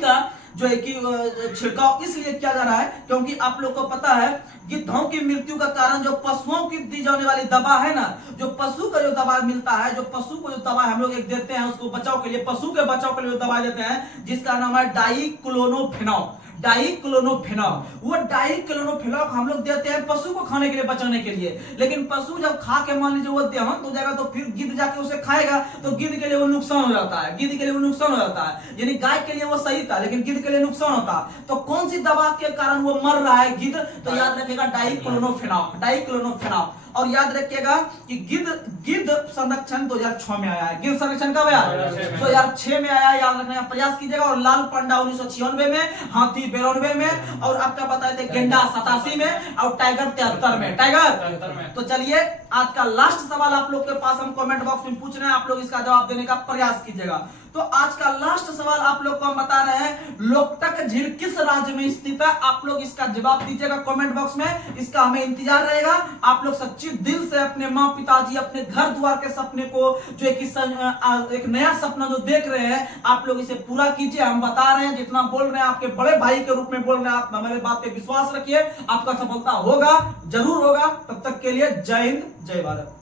का जो है कि छिड़काव इसलिए किया जा रहा है क्योंकि आप लोग को पता है गिद्धों की मृत्यु का कारण जो पशुओं की दी जाने वाली दवा है ना, जो पशु का जो दवा मिलता है, जो पशु को जो दवा हम लोग एक देते हैं उसको बचाव के लिए, पशु के बचाव के लिए दवा देते हैं जिसका नाम है डाइक्लोनोफेनॉल। वो डाइक्लोनोफेनॉल हम लोग देते हैं पशु को खाने के लिए, बचाने के लिए। लेकिन पशु जब खा के मान लीजिए वो देहांत हो जाएगा तो फिर गिद्ध जाके उसे खाएगा, तो गिद्ध के लिए वो नुकसान हो जाता है, यानी गाय के लिए वो सही था लेकिन गिद्ध के लिए नुकसान होता। तो कौन सी दवा के कारण वो मर रहा है गिद्ध? तो याद रखिएगा डाइक्लोनोफेनॉल। और याद रखिएगा कि गिद्ध संरक्षण 2006 में आया है। गिद्ध संरक्षण कब आया? 2006 में आया, याद रखने का प्रयास कीजिएगा। और लाल पंडा 1996 में, हाथी 92 में, और आपका बताए थे गेंडा 87 में, और टाइगर 73 में। तो चलिए आज का लास्ट सवाल आप लोग के पास हम कमेंट बॉक्स में पूछ रहे हैं, आप लोग इसका जवाब देने का प्रयास कीजिएगा। तो आज का लास्ट सवाल आप लोग को हम बता रहे हैं, लोकटक झील किस राज्य में स्थित है? आप लोग इसका जवाब दीजिएगा कमेंट बॉक्स में, इसका हमें इंतजार रहेगा। आप लोग सच्ची दिल से अपने माँ पिताजी, अपने घर द्वार के सपने को जो एक नया सपना जो देख रहे हैं, आप लोग इसे पूरा कीजिए। हम बता रहे हैं, जितना बोल रहे हैं आपके बड़े भाई के रूप में बोल रहे हैं, आप हमारे बात पे विश्वास रखिए, आपका सफलता होगा, जरूर होगा। तब तक के लिए जय हिंद, जय भारत।